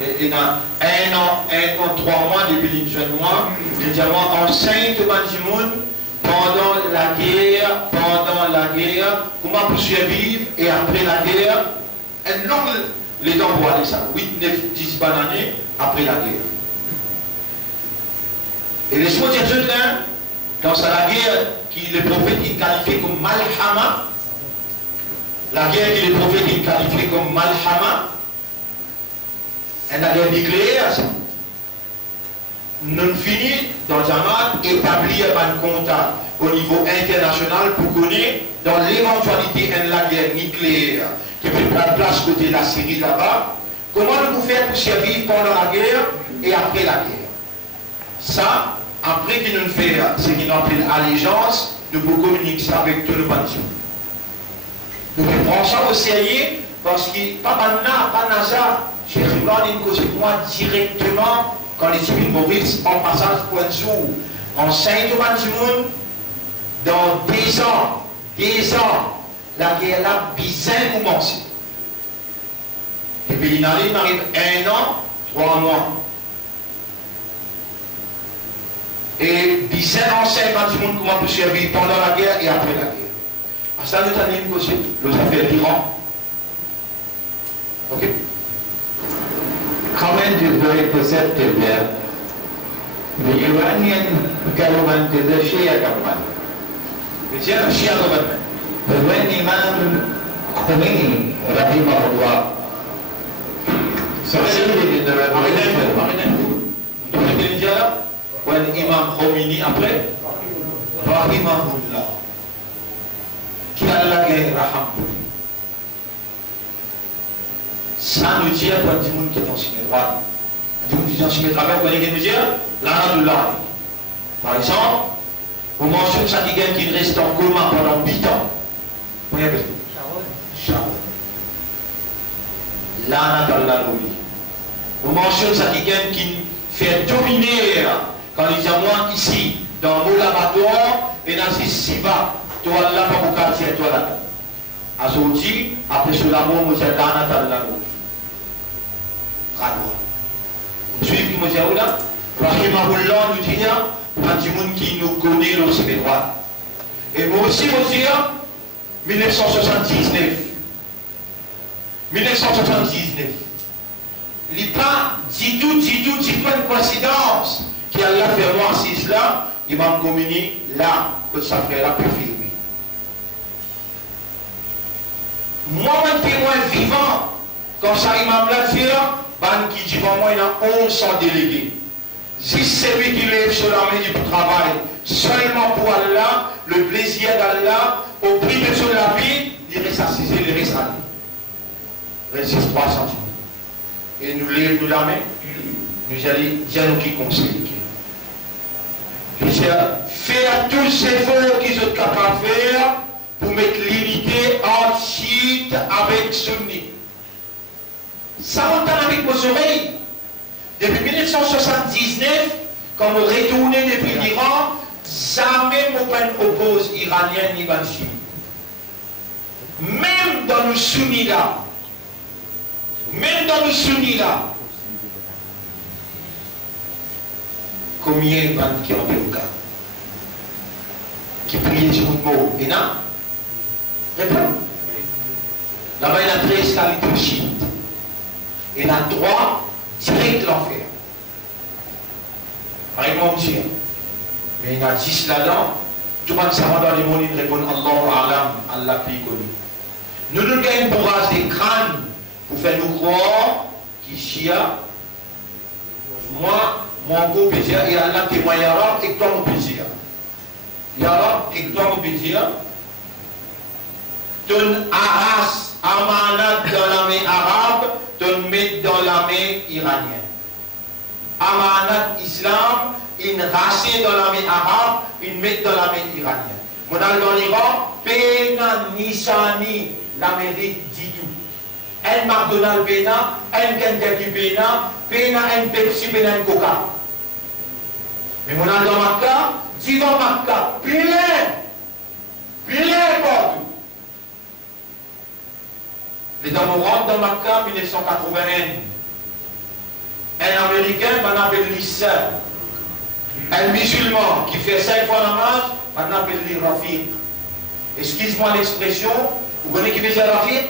1 an, 3 mois depuis le jeune mois, nous avons enseigné tout le monde pendant la guerre, comment pour survivre et après la guerre, un long les temps pour aller ça, 8, 9, 10 années après la guerre. Et les choses de là, dans la guerre qui le prophète qualifie comme Malhama, la guerre qui le prophète qualifie comme Malhama, et la guerre nucléaire, nous finissons dans un monde établir un contact au niveau international pour connaître dans l'éventualité de la guerre nucléaire qui peut prendre place côté de la Syrie là-bas, comment nous pouvons faire pour survivre pendant la guerre et après la guerre. Ça, après qu'il nous fait ce qu'on appelle allégeance, nous pouvons communiquer ça avec tous nos bâtiments. Nous pouvons prendre ça au sérieux parce que pas maintenant, pas NASA, Cheikh Ibrahim cause moi directement quand les civils Maurice en passage point de jour. Enseigne au bâtiment dans 10 ans, la guerre là, bizarre commence. Et puis il arrive 1 an, 3 mois. Et bizarre enseigne bâtiment comment peut survivre pendant la guerre et après la guerre. À ça, nous avons aussi les affaires d'Iran. Ok? Comment is very perceptive there. The Iranian government is a Shia government. It's a Shia government. But when Imam Khomeini, rahimahullah, succeeded in the revolution, when Imam Khomeini après, rahimahullah, qui a la guerre, raham. Ça nous dit pour des gens qui sont sur les droits. Des gens qui sont sur les droits, vous voyez nous dire, l'Alhamdulillah. Par exemple, on mentionne ça qui reste en commun pendant 8 ans. Vous voyez Sharon. L'Anna d'Allah-Louli. On mentionne ça qui fait dominer quand ils ont ici, dans mon laboratoire, et dans ces Siva, toi là, pas pour quartier, toi là. À ce outil, après ce l'amour, nous disons l'Anna d'Allah-Louli. Celui qui me dit là, rahimahullah nous dit, quand il y a des gens qui nous connaissent aussi les droits. Et moi aussi, je dis, 1979. Il n'y a pas du tout une coïncidence qui a fait moi assise là, il m'a communiqué là, que ça fait là peut filmer. Moi, un témoin vivant, quand ça il m'a dit, ban qui dit moi il y a 1100 délégués. Si c'est lui qui lève sur l'armée du travail, seulement pour Allah, le plaisir d'Allah, au prix de son la vie, il reste assisé, il reste allé. Résiste 3 centimètres. Et nous lève nous la main, nous allons dire nous qui conseille. Faire tous ces efforts qu'ils sont capables de faire pour mettre l'unité en chiite avec Sunni. Ça m'entend avec vos oreilles. Depuis 1979, quand nous retournons depuis l'Iran, jamais nous oppose iranien ni banchi. Même dans le Sunni là, combien de gens qui ont fait le cas, qui prient sur le mot, et non? Réponds. Là-bas, il y a 13 qualités chiites. Il y a 3 direct l'enfer. Par exemple, mais il y a 10 là-dedans. Tout le monde savant dans les mots, il répond Allahu Alam, Allah plus connu. Nous nous gagnons pour raser des crânes pour faire nous croire qu'ici, moi, mon beau plaisir, et Allah témoigne Yara, et toi mon plaisir. Yara, et toi mon plaisir. Ton arras, amanat dans l'armée arabe, ton met dans l'armée iranienne. Amanat islam, une racée dans l'armée arabe, une met dans l'armée iranienne. Mon dans l'Iran, Pena Nishani, l'Amérique dit tout. Un McDonald's Pena, un Kentucky Pena, Pena un Pepsi, Pena un Coca. Mais mon dans Makkah, Divan Makkah, plein partout. Les dames rentrent dans Makkah 1981. Un Américain, on appelle Lissa. Un musulman qui fait 5 fois namaz, on appelle lui Rafiq. Excuse-moi l'expression, vous connaissez qui veut dire Rafiq?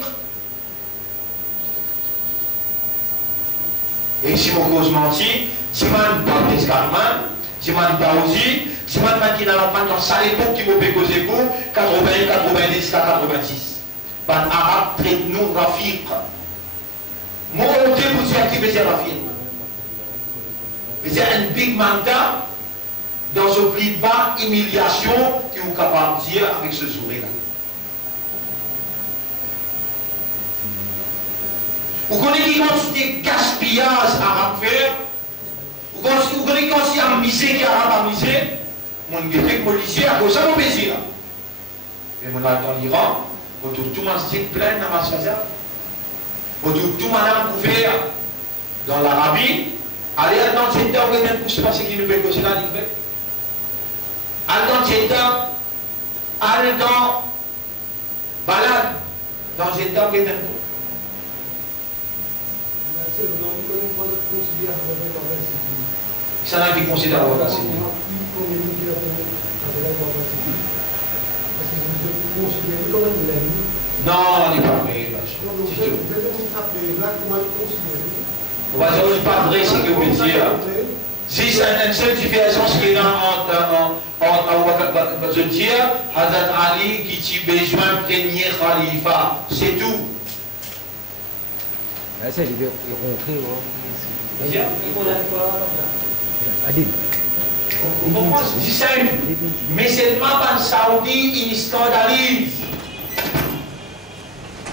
Et si vous cause menti, si vous avez des garments, si vous avez aussi, si vous avez qui n'a pas de sale époque qui vous peut causer pour 80, 90, 86. Ban arabe traite nous Rafiq. Moi, on dit vous dire qui veut dire Rafiq. C'est un big mandat dans ce plus bas humiliation que vous êtes capable de dire avec ce sourire-là. Vous connaissez quand des gaspillages arabes faire, vous connaissez quand il y a un misé qui est arabe à misé, mon guetté policier à cause de mon plaisir. Mais mon dans l'Iran, vous trouvez tout le monde plein dans ma chaise, vous trouvez tout madame couvert dans l'Arabie. Allez, dans cette temps, vous avez poussé parce qu'il ne peut pas se la livrer. Allez, dans cette temps, allez dans balade, dans cette temps, vous avez poussé. Ça n'a qui considère la civile. Non, on n'est pas prêt. On va dire pas vrai ce que vous dites. Si c'est une seule différence qui est entre je dire, Hazrat Ali qui a besoin de premier khalifa, c'est tout. C'est il est mais c'est pas en Saoudi, il scandalise.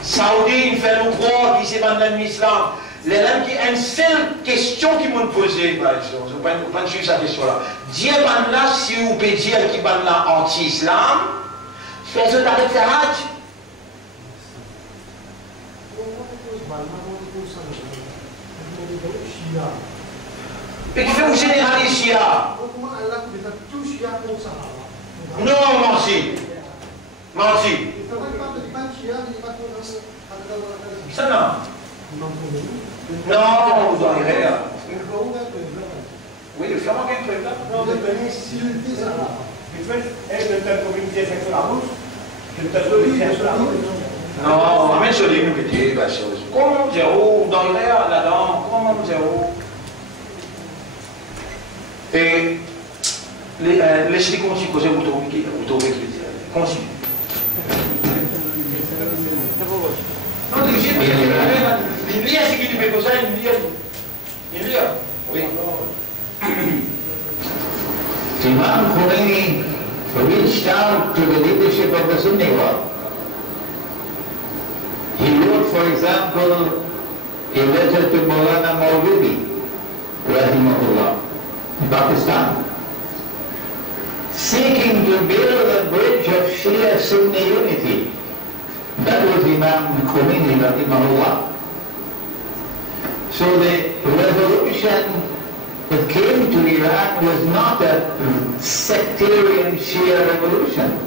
Saoudi, il fait le croire qu'il s'est dans l'islam. Les gens qui ont une seule question qui m'ont posé, par exemple, je ne vais pas suivre cette question-là. Dieu là, si vous pouvez dire qu'il est là anti-islam, faites-le avec le hajj. Et qui fait vous généraliser Shia? Non, merci. Merci. Ça non. Non, vous n'avez rien. Oui, le flamand qui est un truc là. Non, non, mais je l'ai vu que tu es chose. Comment zéro dans l'air là-dedans? Comment zéro? Et laissez-les continuer, vous trouvez qu'il est. Continue. Non, il y a ce qui lui fait ça, il me dit. Imam Khomeini reached out to the leadership of the Sunni world. He wrote, for example, a letter to Maulana Mauludi, rahimahullah, in Pakistan, seeking to build a bridge of Shia-Sunni unity. That was Imam Khomeini, rahimahullah. So the revolution that came to Iran was not a sectarian Shia revolution.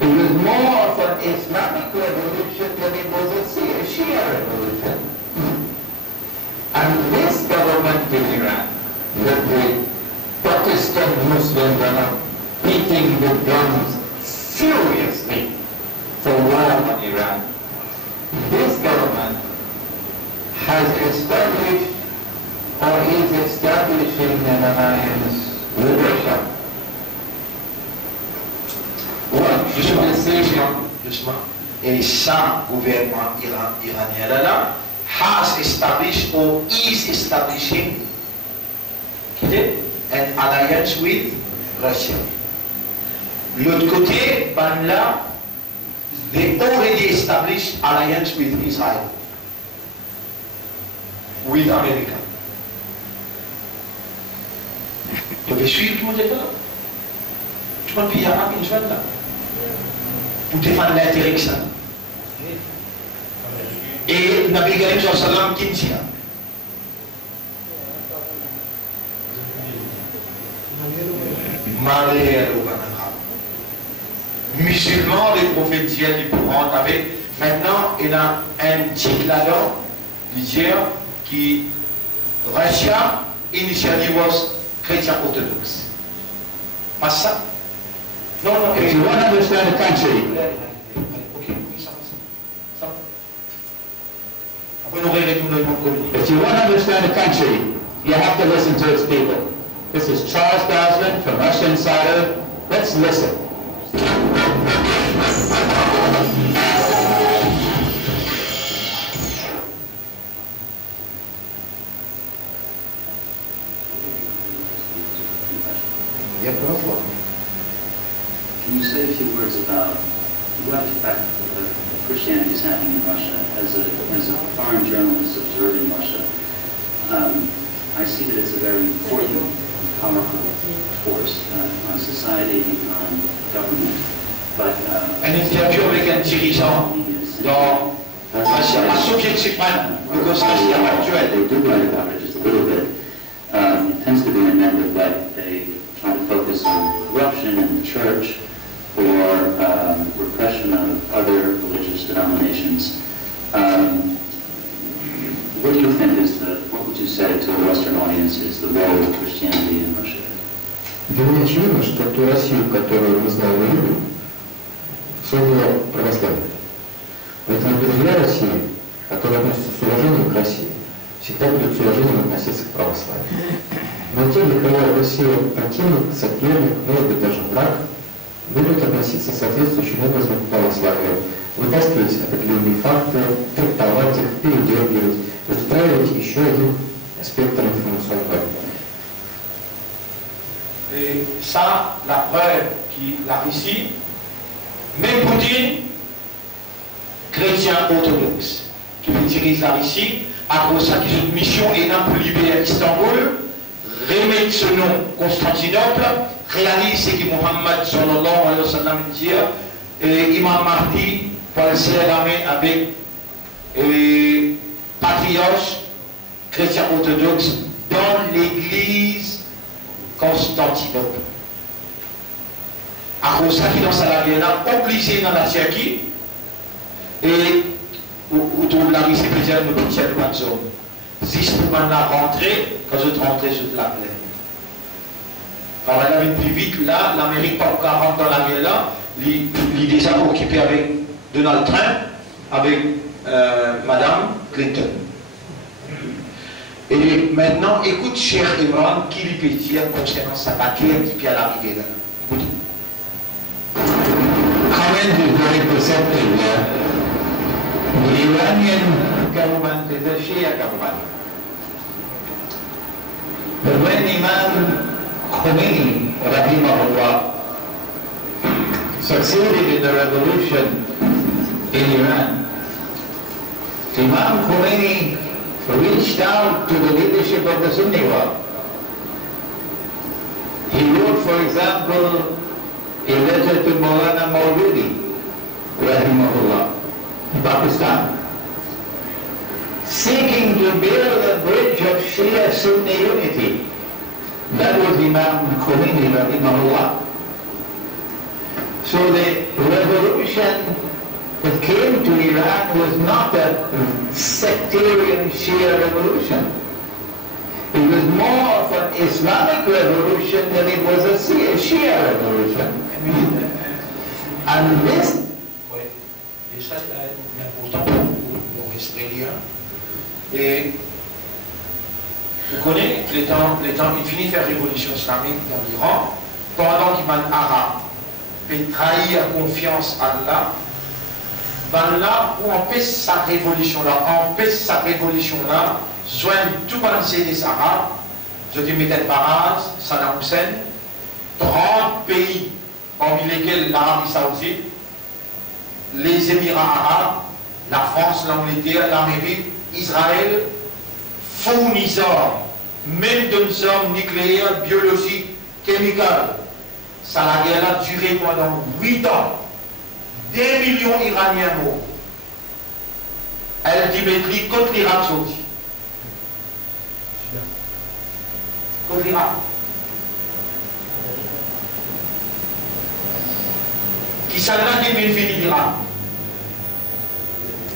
It was more of an Islamic revolution than it was a Shia revolution. And this government in Iran, that the Protestant Muslims are beating the drums furiously for war on Iran, this government has established or is establishing an alliance with Russia. Justement, et ça, gouvernement iranien là, has established or is establishing an alliance with Russia. L'autre côté, ben là, they already established alliance with Israel, with America. Tu veux suivre tout le monde là? Tu peux payer à une chose là pour défendre l'intérêt que ça. Et Nabi Karim sallam qui dit musulmans, les prophètes d'hier, ils pourront avec. Maintenant, il y a un titre là-dedans, d'hier, qui Russia initially was Christian Orthodox. Pas ça? Non, non, If you want to understand a country, if you want to understand a country, you have to listen to its people. This is Charles Gosling from Russia Insider. Let's listen. Can you say a few words about what effect Christianity is having in Russia? As a foreign journalist observing Russia, I see that it's a very important, powerful force on society, on government. But un interview avec un dirigeant dans la Soviet suprême, Yougoslavie actuelle. They do write about it just a little bit. It tends to be a negative light. They try to focus on corruption in the church or repression of other religious denominations. What do you think what would you say to a Western audience is the role of Christianity in Russia? Для меня очевидно, что ту Россию, которую мы знаем и любим, создала православие. Поэтому друзья России, которые относятся с уважением к России, всегда будут с уважением относиться к православию. Но те, для кого Россия противник, соперник, может быть даже враг, будут относиться соответствующим образом к православию, вытаскивать определенные факты, трактовать их, передергивать, устраивать еще один спектр информационной борьбы. Et ça, la preuve qui la Russie, même Poutine, chrétien orthodoxe, qui utilise la Russie, à cause de sa mission et pour libérer Istanbul, remettre ce nom Constantinople, réalise ce que Mohammed sallallahu alayhi wa sallam dit, et Imam Mahdi pour le serrer la main avec patriarche chrétien orthodoxe dans l'église Constantinople. À cause de ça, qui dans sa là, obligé dans la Turquie, et autour de la Russie chrétienne, nous ne tiennent pas de zone. Si pour maintenant rentrer, quand je rentrais sur la plaine. Alors elle avait plus vite là, l'Amérique pas encore rentre dans la guerre là, il est déjà occupé avec Donald Trump, avec Madame Clinton. Et maintenant, écoute, cher Imran, qui lui peut dire concernant sa bataille qui vient l'arrivée là. Écoute. Comment is very perceptive there. The Iranian government is a Shia government. But when Imam Khomeini, rahimahullah, succeeded in the revolution in Iran, Imam Khomeini reached out to the leadership of the Sunni world. He wrote, for example, a letter to Maulana Maududi, rahimahullah, in Pakistan, seeking to build a bridge of Shia-Sunni unity. That was Imam Khomeini, rahimahullah. So the revolution that came to Iran was not a sectarian Shia revolution. It was more of an Islamic revolution than it was a Shia revolution. And this... Oui, et ça c'est important pour les Israéliens. Et vous connaissez les temps, il finit de faire révolution islamique dans l'Iran, pendant qu'Ibn Arabi peut trahir confiance à Allah, ben là où on pèse sa révolution là, joignent tout les Arabes, je te mettais Baraz, Saddam Hussein, 30 pays, parmi lesquels l'Arabie Saoudite, les Émirats Arabes, la France, l'Angleterre, l'Amérique, Israël, fournisseurs, même d'une armes nucléaires, biologiques, chimiques. Ça, la guerre a duré pendant 8 ans. 2 millions d'Iraniens morts. Elle dit contre l'Irak saoudien. Contre l'Irak. Qui s'en a dit fini l'Irak.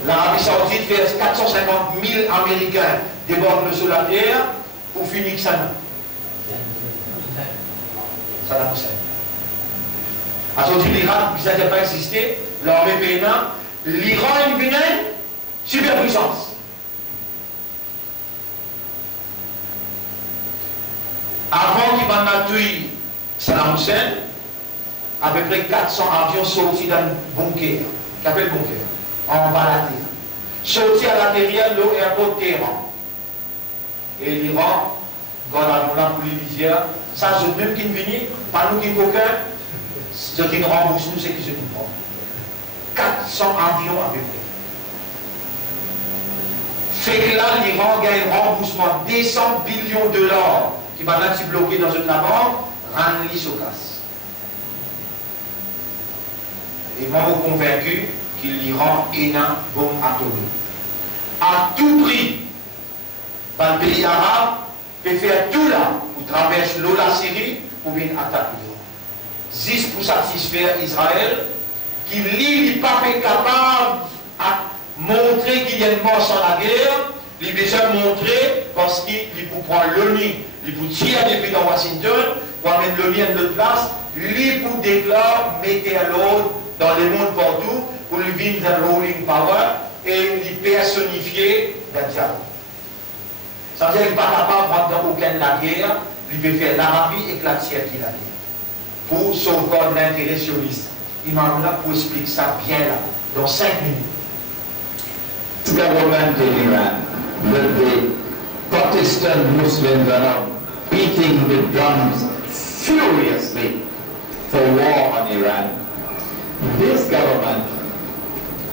L'Arabie Saoudite fait 450 000 Américains débordent sur la terre pour finir ça. Ça n'a pas ça. À ce l'Irak, ça n'a pas existé. L'armée pénin, l'Iran est une superpuissance. Avant qu'il m'a tué Saddam Hussein, à peu près 400 avions sortis dans le bunker, qui appelle bunker, en bas de la terre. Sortis à l'intérieur de l'aéroport Téhéran. Et l'Iran, quand on a pour les ça, c'est même qui ne vient, pas nous qui ne coquin, ce qui nous rembourse, nous, c'est qui se nous prend. 400 avions à peu près. Fait que là, l'Iran gagne un remboursement de 200 billions de dollars qui va là se bloquer dans une banque, rendre les casse. Et moi, je suis convaincu que l'Iran est un bombe atomique. À tout prix, le pays arabe peut faire tout là, pour traverser l'eau la Syrie, pour venir attaquer l'Iran. Juste pour satisfaire Israël, qui n'est pas capable de montrer qu'il y a une mort sans la guerre, il a déjà montré parce qu'il peut prendre l'ONU, il peut tirer depuis dans Washington, pour amener l'ONU à l'autre place, il peut déclarer, mettez à l'autre dans le monde partout, pour lui venir dans le ruling power et lui personnifier le diable. Ça veut dire qu'il n'est pas capable de prendre aucune la guerre, il peut faire l'Arabie éclater la guerre pour sauvegarder l'intérêt sioniste. Il m'a là pour expliquer ça bien là, dans 5 minutes. The government in Iran, that the Protestant Muslims are now beating the drums furiously for war on Iran. This government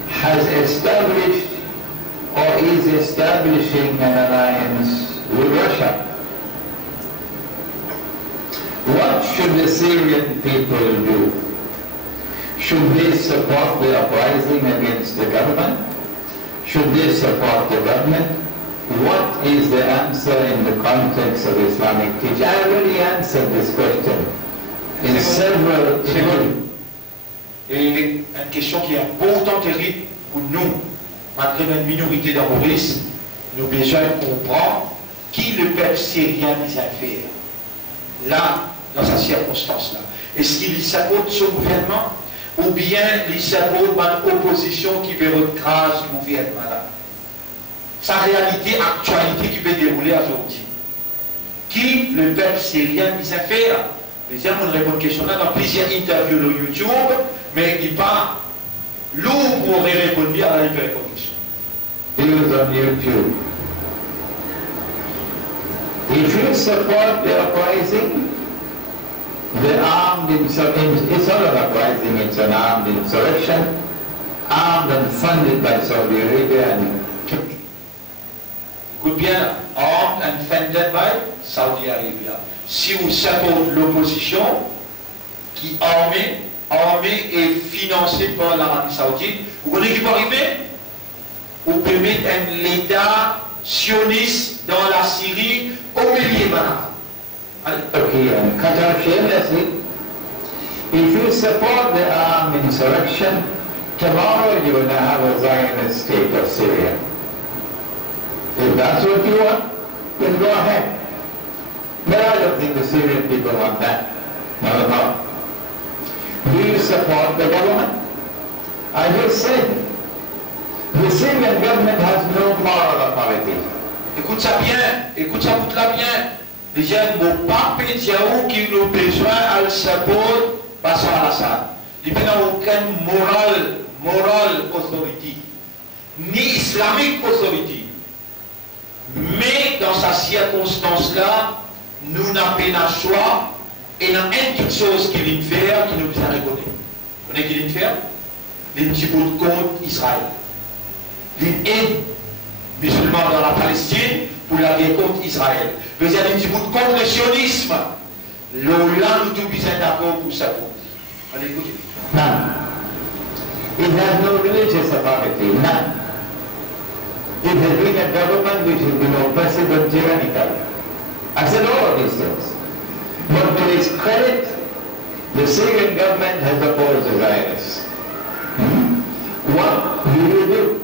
has established or is establishing an alliance with Russia. What should the Syrian people do? Should they support the uprising against the government? Should they support the government? What is the answer in the context of Islamic teaching? I already answered this question in several... Et une question qui est pourtant terrible pour nous, malgré une minorité d'arboristes, nous avons besoin de comprendre qui le peuple syrien les a fait. Là, dans cette circonstance-là. Est-ce qu'il s'accorde son gouvernement ou bien il s'accorde une opposition qui veut recraser le gouvernement là? Sa réalité, actualité qui peut dérouler aujourd'hui. Qui le peuple syrien les a fait là? Les gens me répondent à question là dans plusieurs interviews sur YouTube, mais il pas lourd pour répondre à la question. Views on YouTube. If you support the uprising, the armed insurrection, it's all an uprising, it's an armed insurrection, armed and funded by Saudi Arabia and Turkey. Écoute bien, armed and funded by Saudi Arabia. Si vous supportez l'opposition, qui armée et financée par l'Arabie Saoudite, vous connaissez qui peut arriver? Vous pouvez mettre un État sioniste dans la Syrie au milieu de Turkey and Qatar shamelessly. If you support the armed insurrection, tomorrow you're going to have a Zionist state of Syria. If that's what you want, then go ahead. But I don't think the Syrian people want that. Not at all. Do you support the government? I just said, the Syrian government has no moral authority. Écoute ça bien, écoute-la bien. Les gens ne vont pas pédir qui ont besoin à support Bachar al-Assad. Il n'y a aucune moral authority, ni islamique authority. Mais dans sa circonstance-là, nous n'avons pas le choix et il y a une petite chose qu'il vient faire qui nous a reconnu. Vous savez qu'il vient faire? Les petits bouts de contre Israël. Il aide les musulmans dans la Palestine pour la guerre contre Israël. Mais il y a des petits bouts de contre le sionisme. Là, nous tous besoin d'accord pour ça. Allez, écoutez. None. It has no religious authority. None. It has been a government which has been oppressive and tyrannical. I said all of these things. But to its credit, the Syrian government has opposed the Zionists. What do you do?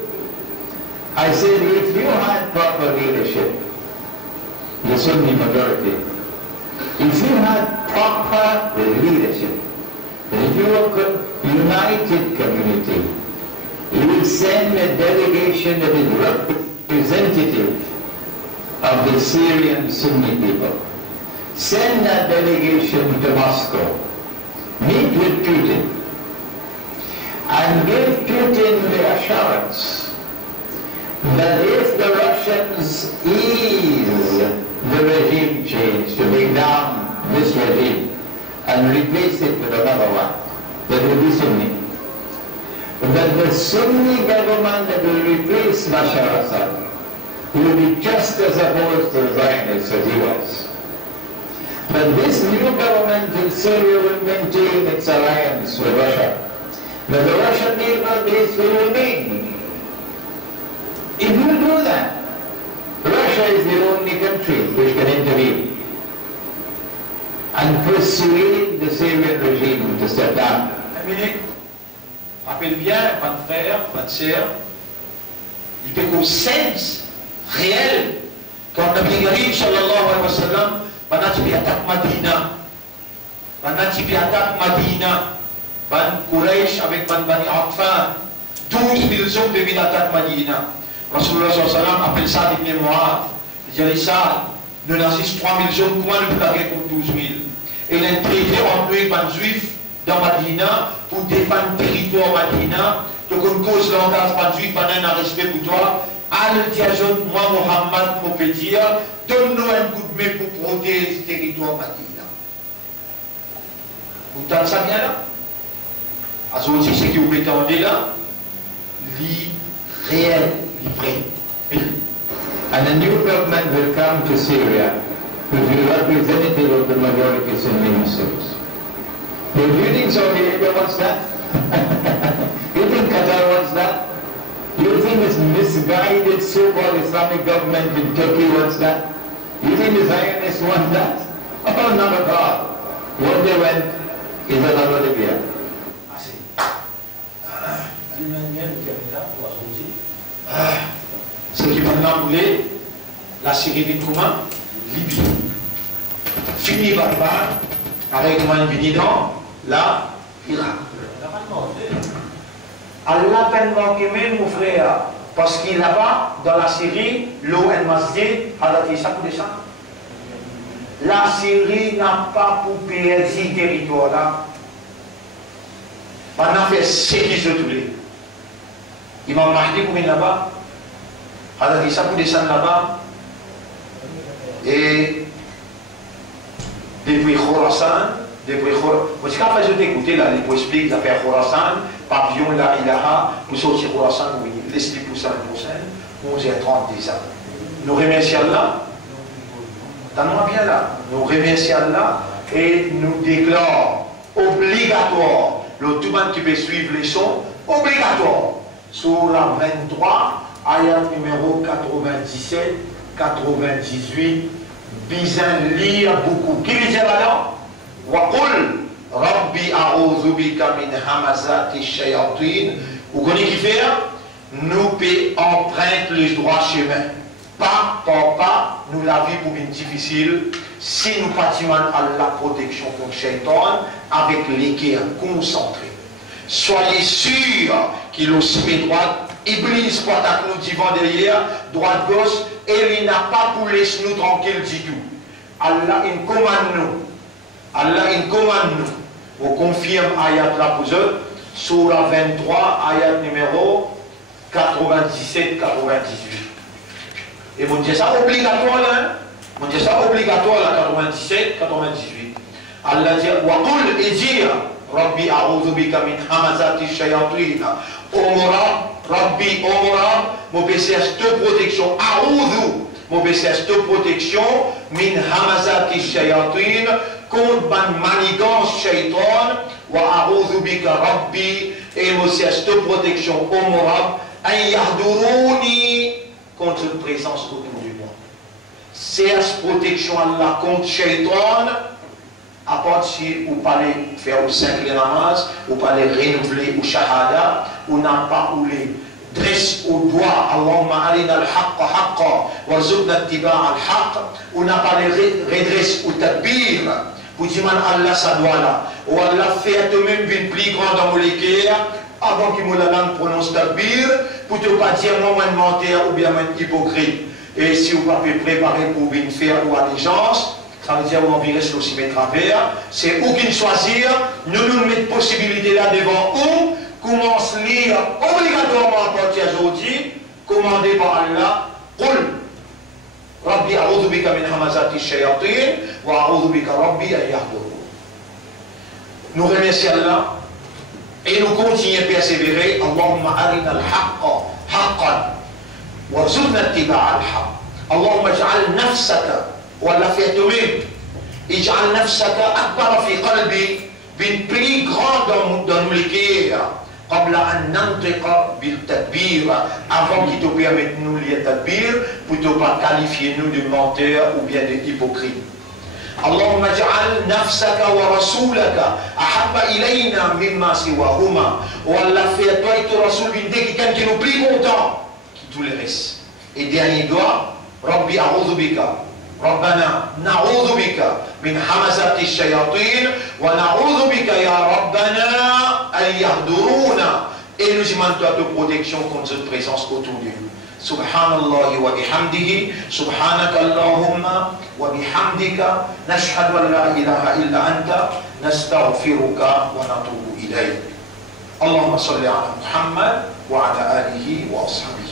I said, if you had proper leadership, the Sunni majority, if you had proper leadership, if you were a united community, you would send a delegation that is representative of the Syrian Sunni people. Send that delegation to Moscow. Meet with Putin. And give Putin the assurance that if the Russians ease the regime change to bring down this regime and replace it with another one that will be Sunni, that the Sunni government that will replace Bashar al-Assad will be just as opposed to the Zionists as he was. But this new government in Syria will maintain its alliance with Russia. But the Russian neighbor base will remain. If you do that, Russia is the only country which can intervene and persuade the Syrian regime to step down. Rappelle bien, votre frère, votre sœur, il fait qu'au sens réel, quand Nabi Karim sallallahu alayhi wa sallam, pendant qu'il attaque Madina, Ban Quraysh avec Bani Affan, 12 000 hommes deviennent attaquer Madina. Rasulullah sallallahu alayhi wa sallam appelle ça des mémoires. Il dit ça, nous avons 3 000 hommes, comment nous pouvons gagner contre 12 000? Et il a traité entre nous et les Juifs dans Madina pour défendre le territoire Madina. Donc on cause l'engagement pas juif, pas un respect pour toi. Al-Diajon, moi Mohammed, mon petit, donne-nous un coup de main pour protéger ce territoire Madina. Vous entendez ça bien là? Alors aussi, ce que vous prétendez là, réel, vrai. And a new government will come to Syria, which will be representative of the majority Sunni Muslims. Do you think Saudi Arabia wants that? You think Qatar wants that? You think this misguided so-called Islamic government in Turkey wants that? You think the Zionists want that? Oh, not at all. What they want is another Libya. Ce qui maintenant voulait, la Syrie vient comment? Libye. Fini barbare, avec moi venu dans la Irak. Allah tellement aimé mon frère, parce qu'il n'a pas dans la Syrie, l'eau et le masjid, ça pour descendre. La Syrie n'a pas pour perdre ce territoire là. Maintenant, fait ce qu'ils se trouvent. Imam Mahdi pour venir là-bas, ça pour descendre là-bas, et depuis Khorasan, Moi, c'est quand je t'écoutais là, les poètes expliquent l'affaire Khorasan, pavillon, la ilaha, pour sortir Khorasan, vous l'expliquez pour ça, 11h30 déjà. Nous remercions Allah, t'en bien là, nous remercions Allah et nous déclarons obligatoire, le tout le monde qui peut suivre les sons, obligatoire. Sur la 23, ayat numéro 97, 98, bien lire beaucoup. Qui dit là-dedans? Waqul Rabbi a'udhu bika min hamazati shayatin. Vous connaissez qui fait? Nous peut emprunter le droit chemin. Pas par pas, nous la vie pour une difficile. Si nous partons à la protection contre Shaitan avec l'équerre concentré. Soyez sûrs qu'il aussi met droite. Iblis pour attaquer nous divan derrière, droite gauche, et il n'a pas pour laisser nous tranquilles du tout. Allah il commande nous. Allah il commande nous. On confirme ayat la pour eux, Surah 23, ayat numéro 97-98. Et mon Dieu, ça obligatoire là. Mon Dieu, ça obligatoire là, 97-98. Allah dit, Waqul et dire, Rabbi a'udhu bika min hamazati shayatin. Omora, Rabbi, Omora, mon PCS de protection. A'udhu, mon PCS de protection, min hamazati shayatin. Contre ban manigance shaitan, wa a'udhu bika Rabbi, et mon PCS de protection. Omora, an yahduruni, contre une présence autour de moi. C'est la protection Allah contre shaitan. À part si vous parlez faire au 5 les namaz, vous parlez renouveler au shahada, ou n'a pas ou les dresse au doigt, Allahumma arina al-haqqa haqqa, warzuqna ittiba'a al-haqq, ou n'a pas les redresse au tabir, pour dire Allah ça doit là, ou Allah fait toi-même une plus grande en molécule, avant qu'il me la langue prononce tabir, pour ne pas dire moi menteur ou bien hypocrite. Et si vous ne pouvez pas préparer pour une faire ou allégeance, ça veut dire qu'on virait sur le cimetière à faire. C'est où qu'il choisir. Nous nous mettons possibilité là devant où. Commence à lire obligatoirement à partir d'aujourd'hui. Commandé par Allah. Qul. Rabbi a'udhu bika min hamazati shayatin. Wa a'udhu bika Rabbi an yahdurun. Nous remercions Allah. Et nous continuons à persévérer. Allahumma arina al-haqqa haqqan. Warzuqna ittiba'a al-haqq. Allahumma ij'al nafsaka. ولا في تومين اجعل نفسك أكبر في قلبي بالبلي غراند dans le cœur قبل أن ننطق بالتدبير avant qu'il te permette nous le tadbir pour ne pas qualifier nous de menteurs ou bien de hypocrites. اللهم اجعل نفسك ورسولك أحب إلينا مما سواهما ولا fait toi et ton rasoul bin quelqu'un qui nous plus content qui tout le reste. Et dernier doigt ربي أعوذ بك ربنا نعوذ بك من همزات الشياطين ونعوذ بك يا ربنا أن يهدرونا. Et nous demandons de protection contre cette présence autour de nous. Subhanallah wa bihamdihi, subhanaka Allahumma wa bihamdika, nashhadu an la ilaha illa anta, nastaghfiruka wa natubu ilayk. Allahumma salli ala Muhammad wa ala alihi wa ashabihi.